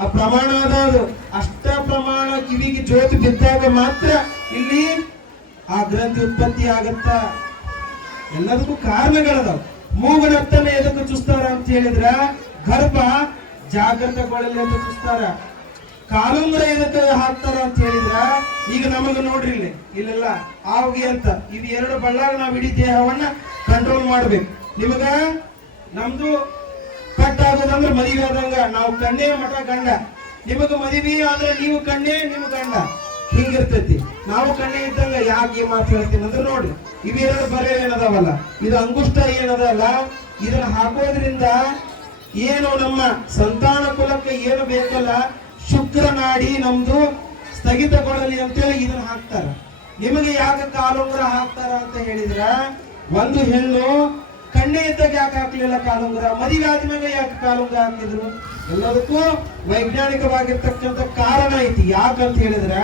ಆ ಪ್ರಮಾಣ ಅದಾವುದು. ಅಷ್ಟ ಪ್ರಮಾಣ ಕಿವಿಗೆ ಜ್ಯೋತಿ ಬಿದ್ದಾಗ ಮಾತ್ರ ಇಲ್ಲಿ ಆ ಗ್ರಂಥಿ ಉತ್ಪತ್ತಿ ಆಗತ್ತ. ಎಲ್ಲದಕ್ಕೂ ಕಾರಣಗಳದಾವ. ಮೂಗನತ್ತನ್ನ ಎದಕ್ಕೆ ಚುಸ್ತಾರ ಅಂತ ಹೇಳಿದ್ರ ಗರ್ಭ ಜಾಗೃತಗೊಳ್ಳಲಿ ಅಂತ ಚುಸ್ತಾರ. ಕಾಲುಂಗ್ರ ಎದಕ್ಕೆ ಹಾಕ್ತಾರ ಅಂತ ಹೇಳಿದ್ರ ಈಗ ನಮಗ ನೋಡ್ರಿ ಇಲ್ಲೆಲ್ಲ ಆವ್ಗೆ ಅಂತ ಇವು 2 ಬಳ್ಳಾಗ ನಾವು ಇಡೀ ದೇಹವನ್ನ ಕಂಟ್ರೋಲ್ ಮಾಡ್ಬೇಕು. ನಿಮಗ ನಮ್ದು ಕಟ್ಟಾಗೋದಂದ್ರೆ ಮದುವೆ ಆದಂಗ ನಾವು ಕಣ್ಣೇ ಮಠ ಗಂಡ, ನಿಮಗ ಮದುವೆ ಆದ್ರೆ ನೀವು ಕಣ್ಣೇ ನಿಮ್ ಗಂಡ, ಹಿಂಗಿರ್ತೈತಿ. ನಾವು ಕಣ್ಣೇ ಇದ್ದಂಗ ಯಾಕೆ ಈ ಮಾತು ಹೇಳ್ತೀನಿ ಅಂದ್ರೆ ನೋಡ್ರಿ, ಇವೆರಡು ಬರೆ ಏನದಾವಲ್ಲ, ಇದು ಅಂಗುಷ್ಟ ಏನದಲ್ಲ, ಇದನ್ನ ಹಾಕೋದ್ರಿಂದ ಏನು ನಮ್ಮ ಸಂತಾನ ಕುಲಕ್ಕೆ ಏನು ಬೇಕಲ್ಲ, ಶುಕ್ರ ನಾಡಿ ನಮ್ದು ಸ್ಥಗಿತಗೊಳ್ಳಲಿ ಅಂತೇಳಿ ಇದನ್ನ ಹಾಕ್ತಾರ. ನಿಮಗೆ ಯಾಕೆ ಕಾಲುಂಗುರ ಹಾಕ್ತಾರ ಅಂತ ಹೇಳಿದ್ರ, ಒಂದು ಹೆಣ್ಣು ಕಣ್ಣೆ ಇದ್ದಾಗ ಯಾಕೆ ಹಾಕ್ಲಿಲ್ಲ ಕಾಲುಂಗುರ, ಮದುವೆ ಆದ್ಮೇಲೆ ಯಾಕೆ ಕಾಲುಂಗುರ ಹಾಕಿದ್ರು, ಎಲ್ಲದಕ್ಕೂ ವೈಜ್ಞಾನಿಕವಾಗಿರ್ತಕ್ಕಂಥ ಕಾರಣ ಐತಿ. ಯಾಕಂತ ಹೇಳಿದ್ರ,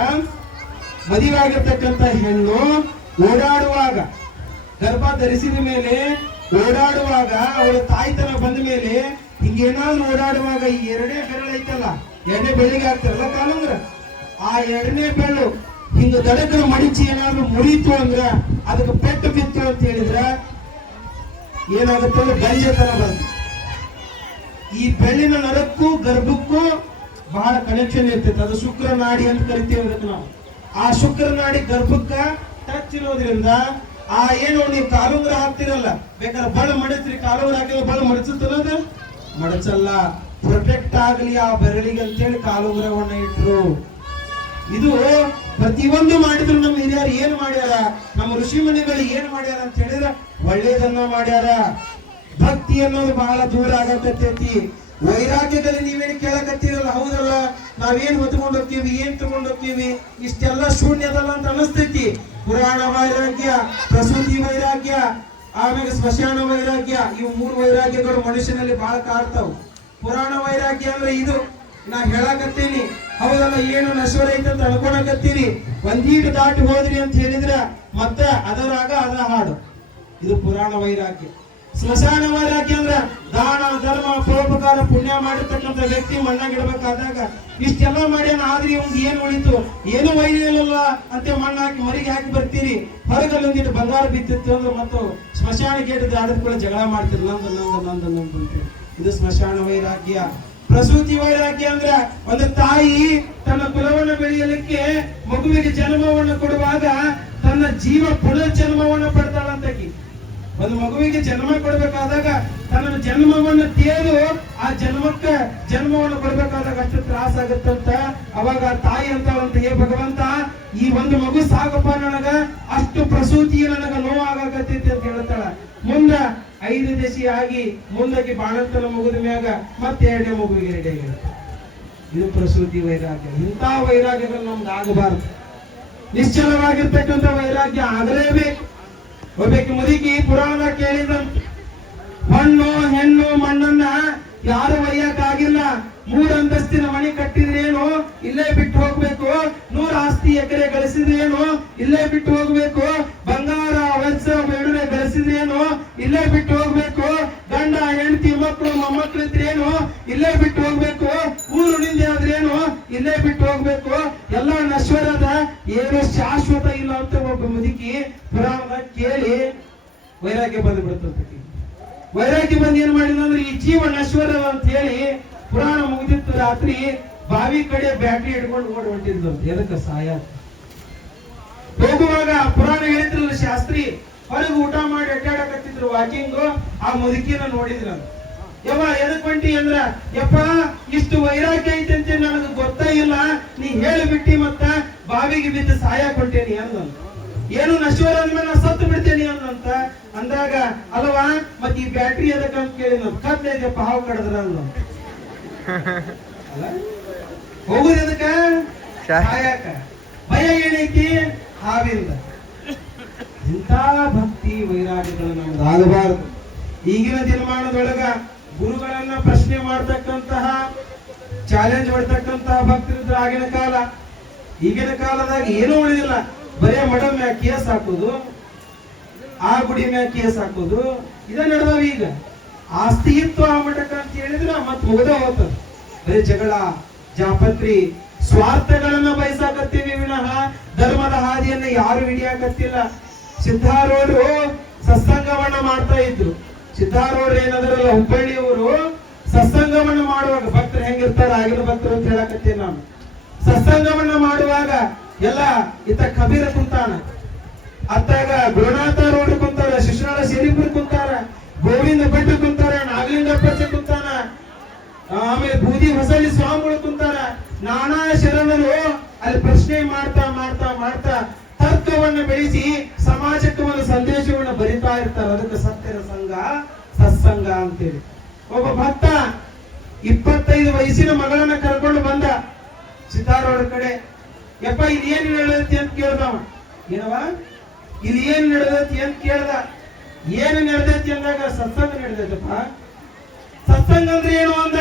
ಮದುವೆ ಆಗಿರ್ತಕ್ಕಂಥ ಹೆಣ್ಣು ಓಡಾಡುವಾಗ, ಗರ್ಭ ಧರಿಸಿದ ಮೇಲೆ ಓಡಾಡುವಾಗ, ಅವಳ ತಾಯ್ತನ ಬಂದ ಮೇಲೆ ಹಿಂಗೇನಾದ್ರೂ ಓಡಾಡುವಾಗ ಈ ಎರಡನೇ ಬೆರಳು ಐತಲ್ಲ, ಎರಡನೇ ಬೆಳ್ಳಿಗೆ ಹಾಕ್ತಾರಲ್ಲ ಕಾಲುಂಗುರ, ಆ ಎರಡನೇ ಬೆಳ್ಳು ಹಿಂಗ ದಡಕನ ಮಡಿಚಿ ಏನಾದ್ರೂ ಮುರಿತು ಅಂದ್ರ, ಅದಕ್ಕೆ ಪೆಟ್ಟು ಬಿತ್ತು ಅಂತ ಹೇಳಿದ್ರ ಏನಾಗುತ್ತೆ, ಗಂಜತನ ಬರುತ್ತೆ. ಈ ಬೆಳ್ಳಿನ ನರಕ್ಕೂ ಗರ್ಭಕ್ಕೂ ಬಹಳ ಕನೆಕ್ಷನ್ ಇರ್ತೈತೆ, ಅದು ಶುಕ್ರ ನಾಡಿ ಅಂತ ಕರಿತೀವಿ ಅದಕ್ಕೆ ನಾವು. ಆ ಶುಕ್ರ ನಾಡಿ ಗರ್ಭಕ್ಕ ಟಚ್ ಇರೋದ್ರಿಂದ ಆ ಏನು ನೀವು ಕಾಲುಂಗುರ ಹಾಕ್ತಿರಲ್ಲ, ಬೇಕಾದ್ರೆ ಬಳ ಮಡಚ್ರಿ, ಕಾಲುಂಗುರ ಹಾಕಿದ್ರೆ ಬಳ ಮಡಚುತ್ತಲ್ಲ, ಅದು ಮಡಚಲ್ಲ, ಪ್ರೊಟೆಕ್ಟ್ ಆಗಲಿ ಆ ಬೆರಳಿಗೆ ಅಂತೇಳಿ ಕಾಲುಂಗುರವನ್ನ ಇಟ್ರು. ಇದು ಪ್ರತಿಯೊಂದು ಮಾಡಿದ್ರು ನಮ್ಮ ಹಿರಿಯರು ಏನ್ ಮಾಡ್ಯಾರ, ನಮ್ಮ ಋಷಿ ಮುನಿಗಳು ಏನ್ ಮಾಡ್ಯಾರ ಅಂತ ಹೇಳಿದ್ರೆ ಒಳ್ಳೇದನ್ನ ಮಾಡ್ಯಾರ. ಭಕ್ತಿ ಅನ್ನೋದು ಬಹಳ ದೂರ ಆಗತೈತಿ. ವೈರಾಗ್ಯದಲ್ಲಿ ನೀವೇನು ಕೇಳಕತ್ತೀರಲ್ಲ, ಹೌದಲ್ಲ, ನಾವೇನ್ ಹೊತ್ಕೊಂಡು ಹೋಗ್ತೀವಿ, ಏನ್ ತಗೊಂಡ್ ಹೋಗ್ತೀವಿ, ಇಷ್ಟೆಲ್ಲ ಶೂನ್ಯದಲ್ಲ ಅಂತ ಅನಿಸ್ತೈತಿ. ಪುರಾಣ ವೈರಾಗ್ಯ, ಪ್ರಸೂತಿ ವೈರಾಗ್ಯ, ಆಮೇಲೆ ಸ್ಮಶಾನ ವೈರಾಗ್ಯ, ಇವು 3 ವೈರಾಗ್ಯಗಳು ಮನುಷ್ಯನಲ್ಲಿ ಬಹಳ ಕಾಡ್ತಾವ. ಪುರಾಣ ವೈರಾಗ್ಯ ಅಂದ್ರೆ ಇದು ನಾ ಹೇಳಕತ್ತೀನಿ, ಹೌದಲ್ಲ, ಏನು ನಶ್ವರ ಐತೆ ಅಂತ ಅನ್ಕೊಳಕತ್ತೀರಿ, ಒಂದೀಟು ದಾಟಿ ಹೋದ್ರಿ ಅಂತ ಹೇಳಿದ್ರ ಮತ್ತೆ ಅದರಾಗ ಅದ ಹಾಡು, ಇದು ಪುರಾಣ ವೈರಾಗ್ಯ. ಸ್ಮಶಾನ ವೈರಾಗ್ಯ ಅಂದ್ರ ದಾನ ಧರ್ಮ ಪರೋಪಕಾರ ಪುಣ್ಯ ಮಾಡಿರ್ತಕ್ಕಂಥ ವ್ಯಕ್ತಿ ಮಣ್ಣಾಗಿಡ್ಬೇಕಾದಾಗ ಇಷ್ಟೆಲ್ಲ ಮಾಡ್ಯಾನ, ಆದ್ರೆ ಇವಂಗ್ ಏನ್ ಉಳಿತು, ಏನು ವೈರಿಯಲ್ಲ ಅಂತ ಮಣ್ಣು ಹಾಕಿ ಮರಿಗೆ ಹಾಕಿ ಬರ್ತೀರಿ, ಹೊರಗಲ್ಲಿ ಒಂದಿಟ್ಟು ಬಂಗಾರ ಬಿದ್ದಿತ್ತು ಅಂದ್ರೆ ಮತ್ತು ಸ್ಮಶಾನ ಗೇಟ್ ದಾಟದ ಕೂಡ ಜಗಳ ಮಾಡ್ತೀರಿ, ನಂದು. ಇದು ಸ್ಮಶಾನ ವೈರಾಗ್ಯ. ಪ್ರಸೂತಿ ವೈರಾಗ್ಯ ಅಂದ್ರ ಒಂದು ತಾಯಿ ತನ್ನ ಕುಲವನ್ನು ಬೆಳೆಯಲಿಕ್ಕೆ ಮಗುವಿಗೆ ಜನ್ಮವನ್ನು ಕೊಡುವಾಗ ತನ್ನ ಜೀವ ಪುನರ್ಜನ್ಮವನ್ನು ಪಡ್ತಾಳಂತಕಿ. ಒಂದು ಮಗುವಿಗೆ ಜನ್ಮ ಕೊಡ್ಬೇಕಾದಾಗ ತನ್ನ ಜನ್ಮವನ್ನು ತೇದು ಆ ಜನ್ಮವನ್ನು ಕೊಡ್ಬೇಕಾದಾಗ ಅಷ್ಟು ತ್ರಾಸ ಆಗತ್ತಂತ. ಅವಾಗ ತಾಯಿ ಅಂತಾಳಂತ, ಹೇ ಭಗವಂತ, ಈ ಒಂದು ಮಗು ಸಾಕಪ್ಪ, ನನಗ ಅಷ್ಟು ಪ್ರಸೂತಿ ನನಗ ನೋವಾಗತ್ತೈತಿ ಅಂತ ಹೇಳ್ತಾಳ. ಮುಂದ 5 ದಶಿ ಆಗಿ ಮುಂದಕ್ಕೆ ಬಾಣಂತನ ಮುಗಿದ ಮ್ಯಾಗ ಮತ್ತೆ 2ನೇ ಮಗುವಿಗೆ ರೆಡಿ ಆಗಿರುತ್ತೆ. ಇದು ಪ್ರಸೂತಿ ವೈರಾಗ್ಯ. ಇಂಥ ವೈರಾಗ್ಯಗಳು ನಮ್ಗೆ ಆಗಬಾರದು. ನಿಶ್ಚಲವಾಗಿರ್ತಕ್ಕಂಥ ವೈರಾಗ್ಯ ಆಗಲೇಬೇಕು. ಒಬ್ಬಕ್ಕೆ ಮುದುಕಿ ಪುರಾಣದಾಗ ಕೇಳಿದಂತ, ಮಣ್ಣು ಹೆಣ್ಣು ಮಣ್ಣನ್ನ ಯಾರು ಒಯ್ಯಕ್ಕಾಗಿಲ್ಲ, 3 ಅಂತಸ್ತಿನ ಮನೆ ಕಟ್ಟಿದ್ರೇನು, ಇಲ್ಲೇ ಬಿಟ್ಟು ಹೋಗ್ಬೇಕು, 100 ಆಸ್ತಿ ಎಕರೆ ಗಳಿಸಿದ್ರೇನು, ಇಲ್ಲೇ ಬಿಟ್ಟು ಹೋಗ್ಬೇಕು, ಬಂಗಾರ ವಜ್ರ ಬೆಳ್ಳುರೆ ಗಳಿಸಿದ್ರೇನು, ಇಲ್ಲೇ ಬಿಟ್ಟು ಹೋಗ್ಬೇಕು, ಗಂಡ ಹೆಂಡತಿ ಮಕ್ಕಳು ಮೊಮ್ಮಕ್ಕಳು ಇದ್ರೇನು, ಇಲ್ಲೇ ಬಿಟ್ಟು ಹೋಗ್ಬೇಕು, ಊರು ನಿಂದೆ ಆದ್ರೇನು, ಇಲ್ಲೇ ಬಿಟ್ಟು ಹೋಗ್ಬೇಕು, ಎಲ್ಲ ನಶ್ವರದ, ಏನು ಶಾಶ್ವತ ಇಲ್ಲ ಅಂತ ಒಬ್ಬ ಮುದುಕಿ ಪುರಾಣದಾಗ ಕೇಳಿ ವೈರಾಗ್ಯ ಬಂದು ಬಿಡುತ್ತೆ. ವೈರಾಗ್ಯ ಬಂದು ಏನ್ ಮಾಡಿದ ಅಂದ್ರೆ, ಈ ಜೀವ ನಶ್ವರ ಅಂತ ಹೇಳಿ ಪುರಾಣ ಮುಗಿದಿತ್ತು, ರಾತ್ರಿ ಬಾವಿ ಕಡೆ ಬ್ಯಾಟ್ರಿ ಹಿಡ್ಕೊಂಡು ಓಡಿ ಹೊಂಟಿದ್ಲು. ಎದಕ್ಕೆ ಸಾಯ ಹೋಗುವಾಗ ಪುರಾಣ ಹೇಳಿದ್ರಲ್ಲ ಶಾಸ್ತ್ರಿ, ಹೊರಗೆ ಊಟ ಮಾಡಿ ಅಡ್ಡಾಡಕತ್ತಿದ್ರು ವಾಕಿಂಗ್. ಆ ಮುದುಕಿನ ನೋಡಿದ್ರ, ಯವ್ವ ಎದಕ್ ಹೊಂಟಿ ಅಂದ್ರ, ಯಪ್ಪ ಇಷ್ಟು ವೈರಾಗ್ಯ ಐತೆ ಅಂತ ನನಗೆ ಗೊತ್ತೇ ಇಲ್ಲ, ನೀ ಹೇಳಿಬಿಟ್ಟಿ ಮತ್ತ ಬಾವಿಗೆ ಬಿದ್ದು ಸಾಯಕ್ ಹೊಂಟೇನಿ ಅಂದಂತ. ಏನು ನಶ್ವರ ಅಂದ್ಮೇಲೆ ನಾ ಸತ್ತು ಬಿಡ್ತೇನೆ ಅಂದಂತ. ಅಂದಾಗ ಅಲ್ವಾ ಮತ್ ಈ ಬ್ಯಾಟ್ರಿ ಎದಕ್ಕಂತ ಕೇಳಿದ, ಕತ್ಲೈದೆಪ್ಪ ಹಾವು ಕಡದ್ರ ಅಂದ. ಹೋಗುದ ಎದಕ್ಕ, ಸಾಯಕ. ಭಯ ಏನೈತಿ, ಹಾವಿಂದ. ಇಂಥ ಭಕ್ತಿ ವೈರಾಗ್ಯಗಳು ನಮ್ದು ಆಗಬಾರದು. ಈಗಿನ ದಿನಮಾನದೊಳಗ ಗುರುಗಳನ್ನ ಪ್ರಶ್ನೆ ಮಾಡ್ತಕ್ಕಂತಹ, ಚಾಲೆಂಜ್ ಮಾಡ್ತಕ್ಕಂತಹ ಭಕ್ತರಿದ್ರು ಆಗಿನ ಕಾಲ. ಈಗಿನ ಕಾಲದಾಗ ಏನೂ ಉಳಿದಿಲ್ಲ, ಬರೇ ಮಠ ಮ್ಯಾಗ ಕೇಸ್ ಹಾಕೋದು, ಆ ಗುಡಿ ಮ್ಯಾಗ ಕೇಸ್ ಹಾಕೋದು, ಇದ ನಡೆದವ. ಈಗ ಆಸ್ತಿ ಇತ್ತು ಆ ಮಠಕ್ಕೆ ಅಂತ ಹೇಳಿದ್ರೆ ಮತ್ ಮುಗದ ಹೋಗ್ತದ. ಬರೀ ಜಗಳ ಜಾಪತ್ರಿ ಸ್ವಾರ್ಥಗಳನ್ನ ಬಯಸಾಕತ್ತೀವಿ ವಿನಃ ಧರ್ಮದ ಹಾದಿಯನ್ನ ಯಾರು ಹಿಡಿಯಾಕತ್ತಿಲ್ಲ. ಸಿದ್ಧಾರೂಢರು ಸತ್ಸಂಗವನ್ನ ಮಾಡ್ತಾ ಇದ್ರು. ಸಿದ್ಧಾರೂಢರು ಏನದರಲ್ಲ, ಹುಬ್ಬಳ್ಳಿಯವರು ಸತ್ಸಂಗವನ್ನ ಮಾಡುವಾಗ ಭಕ್ತರು ಹೆಂಗಿರ್ತಾರ ಆಗಿನ ಭಕ್ತರು ಅಂತ ಹೇಳಕತ್ತೀನಿ ನಾನು. ಸತ್ಸಂಗವನ್ನ ಮಾಡುವಾಗ ಎಲ್ಲ ಇತ್ತ ಕಬೀರ ಕುಂತಾನ, ಅತ್ತಾಗ ಗುರುನಾಥ ರೋಡ್ ಕುಂತಾರ, ಶಿಶುನಾಳ ಶರೀಫರ್ ಕುಂತಾರ, ಗೋವಿಂದ ಭಟ್ ಕುಂತಾರ, ನಾಗಲಿಂಗಪ್ಪ ಕುಂತಾನ, ಆಮೇಲೆ ಬೂದಿ ಹೊಸಳ್ಳಿ ಸ್ವಾಮಿಗಳು ಕುಂತಾರ. ನಾನಾ ಶರಣರು ಅಲ್ಲಿ ಪ್ರಶ್ನೆ ಮಾಡ್ತಾ ಮಾಡ್ತಾ ಮಾಡ್ತಾ ತರ್ಕವನ್ನು ಬೆಳೆಸಿ ಸಮಾಜಕ್ಕೆ ಒಂದು ಸಂದೇಶವನ್ನು ಬರಿತಾ ಇರ್ತಾರೆ. ಅದಕ್ಕೆ ಸತ್ಯರ ಸಂಘ ಸತ್ಸಂಗ ಅಂತೇಳಿ. ಒಬ್ಬ ಭಕ್ತ 25 ವಯಸ್ಸಿನ ಮಗಳನ್ನ ಕರ್ಕೊಂಡು ಬಂದ ಸಿದ್ದಾರೂಢರ ಕಡೆ. ಯಪ್ಪ ಇಲ್ಲಿ ಏನ್ ನಡೆದೈತಿ ಅಂತ ಕೇಳ್ದವ. ಏನವ ಇಲ್ಲಿ ಏನ್ ನಡೆದೈತಿ ಅಂತ ಕೇಳ್ದ. ಏನು ನಡೆದೈತಿ ಅಂದಾಗ ಸತ್ಸಂಗ ನಡೆದೈತಪ್ಪ. ಸತ್ಸಂಗ ಅಂದ್ರೆ ಏನು ಅಂದ.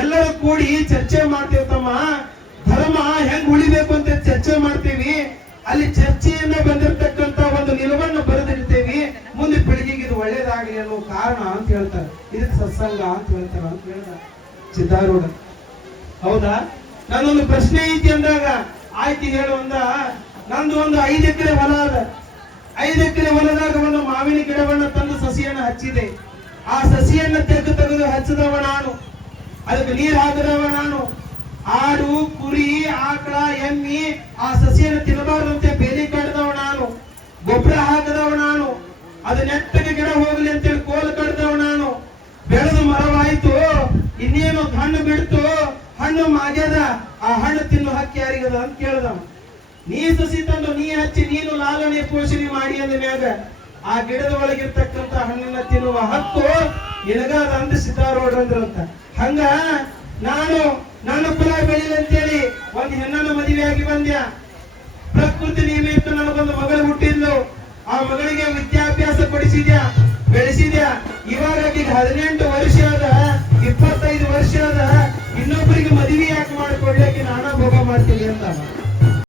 ಎಲ್ಲರೂ ಕೂಡಿ ಚರ್ಚೆ ಮಾಡ್ತೀವಿ ತಮ್ಮ, ಧರ್ಮ ಹೆಂಗ್ ಉಳಿಬೇಕು ಅಂತ ಚರ್ಚೆ ಮಾಡ್ತೀವಿ. ಅಲ್ಲಿ ಚರ್ಚೆಯಿಂದ ಬಂದಿರತಕ್ಕಂತ ಒಂದು ನಿಲುವನ್ನು ಬರೆದಿರ್ತೇವಿ, ಮುಂದೆ ಪೀಳಿಗೆಗೆ ಇದು ಒಳ್ಳೇದಾಗಲಿ ಅನ್ನೋ ಕಾರಣ ಅಂತ ಹೇಳ್ತಾರೆ. ಇದಕ್ಕೆ ಸತ್ಸಂಗ ಅಂತ ಹೇಳ್ತಾರ ಅಂತ ಹೇಳ್ದ ಸಿದ್ದಾರೂಢ. ಹೌದಾ, ನನ್ನೊಂದು ಪ್ರಶ್ನೆ ಐತಿ ಅಂದಾಗ ಆಯ್ತು ಹೇಳು ಅಂದ. ನಂದು ಒಂದು 5 ಎಕರೆ ಹೊಲ ಅದ. 5 ಎಕರೆ ಹೊಲದಾಗ ಒಂದು ಮಾವಿನ ಗಿಡವನ್ನ ತಂದು ಸಸಿಯನ್ನ ಹಚ್ಚಿದೆ. ಆ ಸಸಿಯನ್ನ ತೆಗೆದು ಹಚ್ಚಿದವ ನಾನು, ಅದಕ್ಕೆ ನೀರು ಹಾಕಿದವ ನಾನು. ಆಡು ಕುರಿ ಆಕಳ ಎಮ್ಮಿ ಆ ಸಸಿಯನ್ನು ತಿನ್ನಬಾರದಂತೆ ಬೇಲಿ ಕಡ್ದವ ನಾನು. ಗೊಬ್ಬರ ಹಾಕಿದವ ನಾನು. ಅದು ನೆಟ್ಟಗೆ ಗಿಡ ಹೋಗ್ಲಿ ಅಂತೇಳಿ ಕೋಲು ಕಡ್ದವ ನಾನು. ಬೆಳೆದು ಮರವಾಯ್ತು, ಇನ್ನೇನು ಹಣ್ಣು ಬಿಡ್ತು, ಹಣ್ಣು ಮಾಗ್ಯದ, ಆ ಹಣ್ಣು ತಿನ್ನು ಹಕ್ಕಿ ಯಾರಿಗದ ಅಂತ ಕೇಳ್ದವ. ನೀ ಸಸಿ ತಂದು ನೀ ಹಚ್ಚಿ ನೀನು ಲಾಲನೆ ಪೋಷಣೆ ಮಾಡಿ ಅಂದ ಮ್ಯಾಗ ಆ ಗಿಡದ ಒಳಗಿರ್ತಕ್ಕಂತ ಹಣ್ಣನ್ನ ತಿನ್ನುವ ಹಕ್ಕು ನಿನಗಾದ ಅಂತ ಸಿದ್ದಾರೂಢರಂದ್ರಂತ. ಹಂಗ ನಾನು ನನ್ನ ಕುಲ ಬೆಳಿಲಿ ಅಂತೇಳಿ ಒಂದು ಹೆಣ್ಣನ್ನು ಮದುವೆಯಾಗಿ ಬಂದ್ಯ. ಪ್ರಕೃತಿ ನಿಯಮಿತ ನನಗೊಂದು ಮಗಳು ಹುಟ್ಟಿದ್ಲು. ಆ ಮಗಳಿಗೆ ವಿದ್ಯಾಭ್ಯಾಸ ಕೊಡಿಸಿದ್ಯಾ, ಬೆಳೆಸಿದ್ಯಾ. ಇವಾಗ 18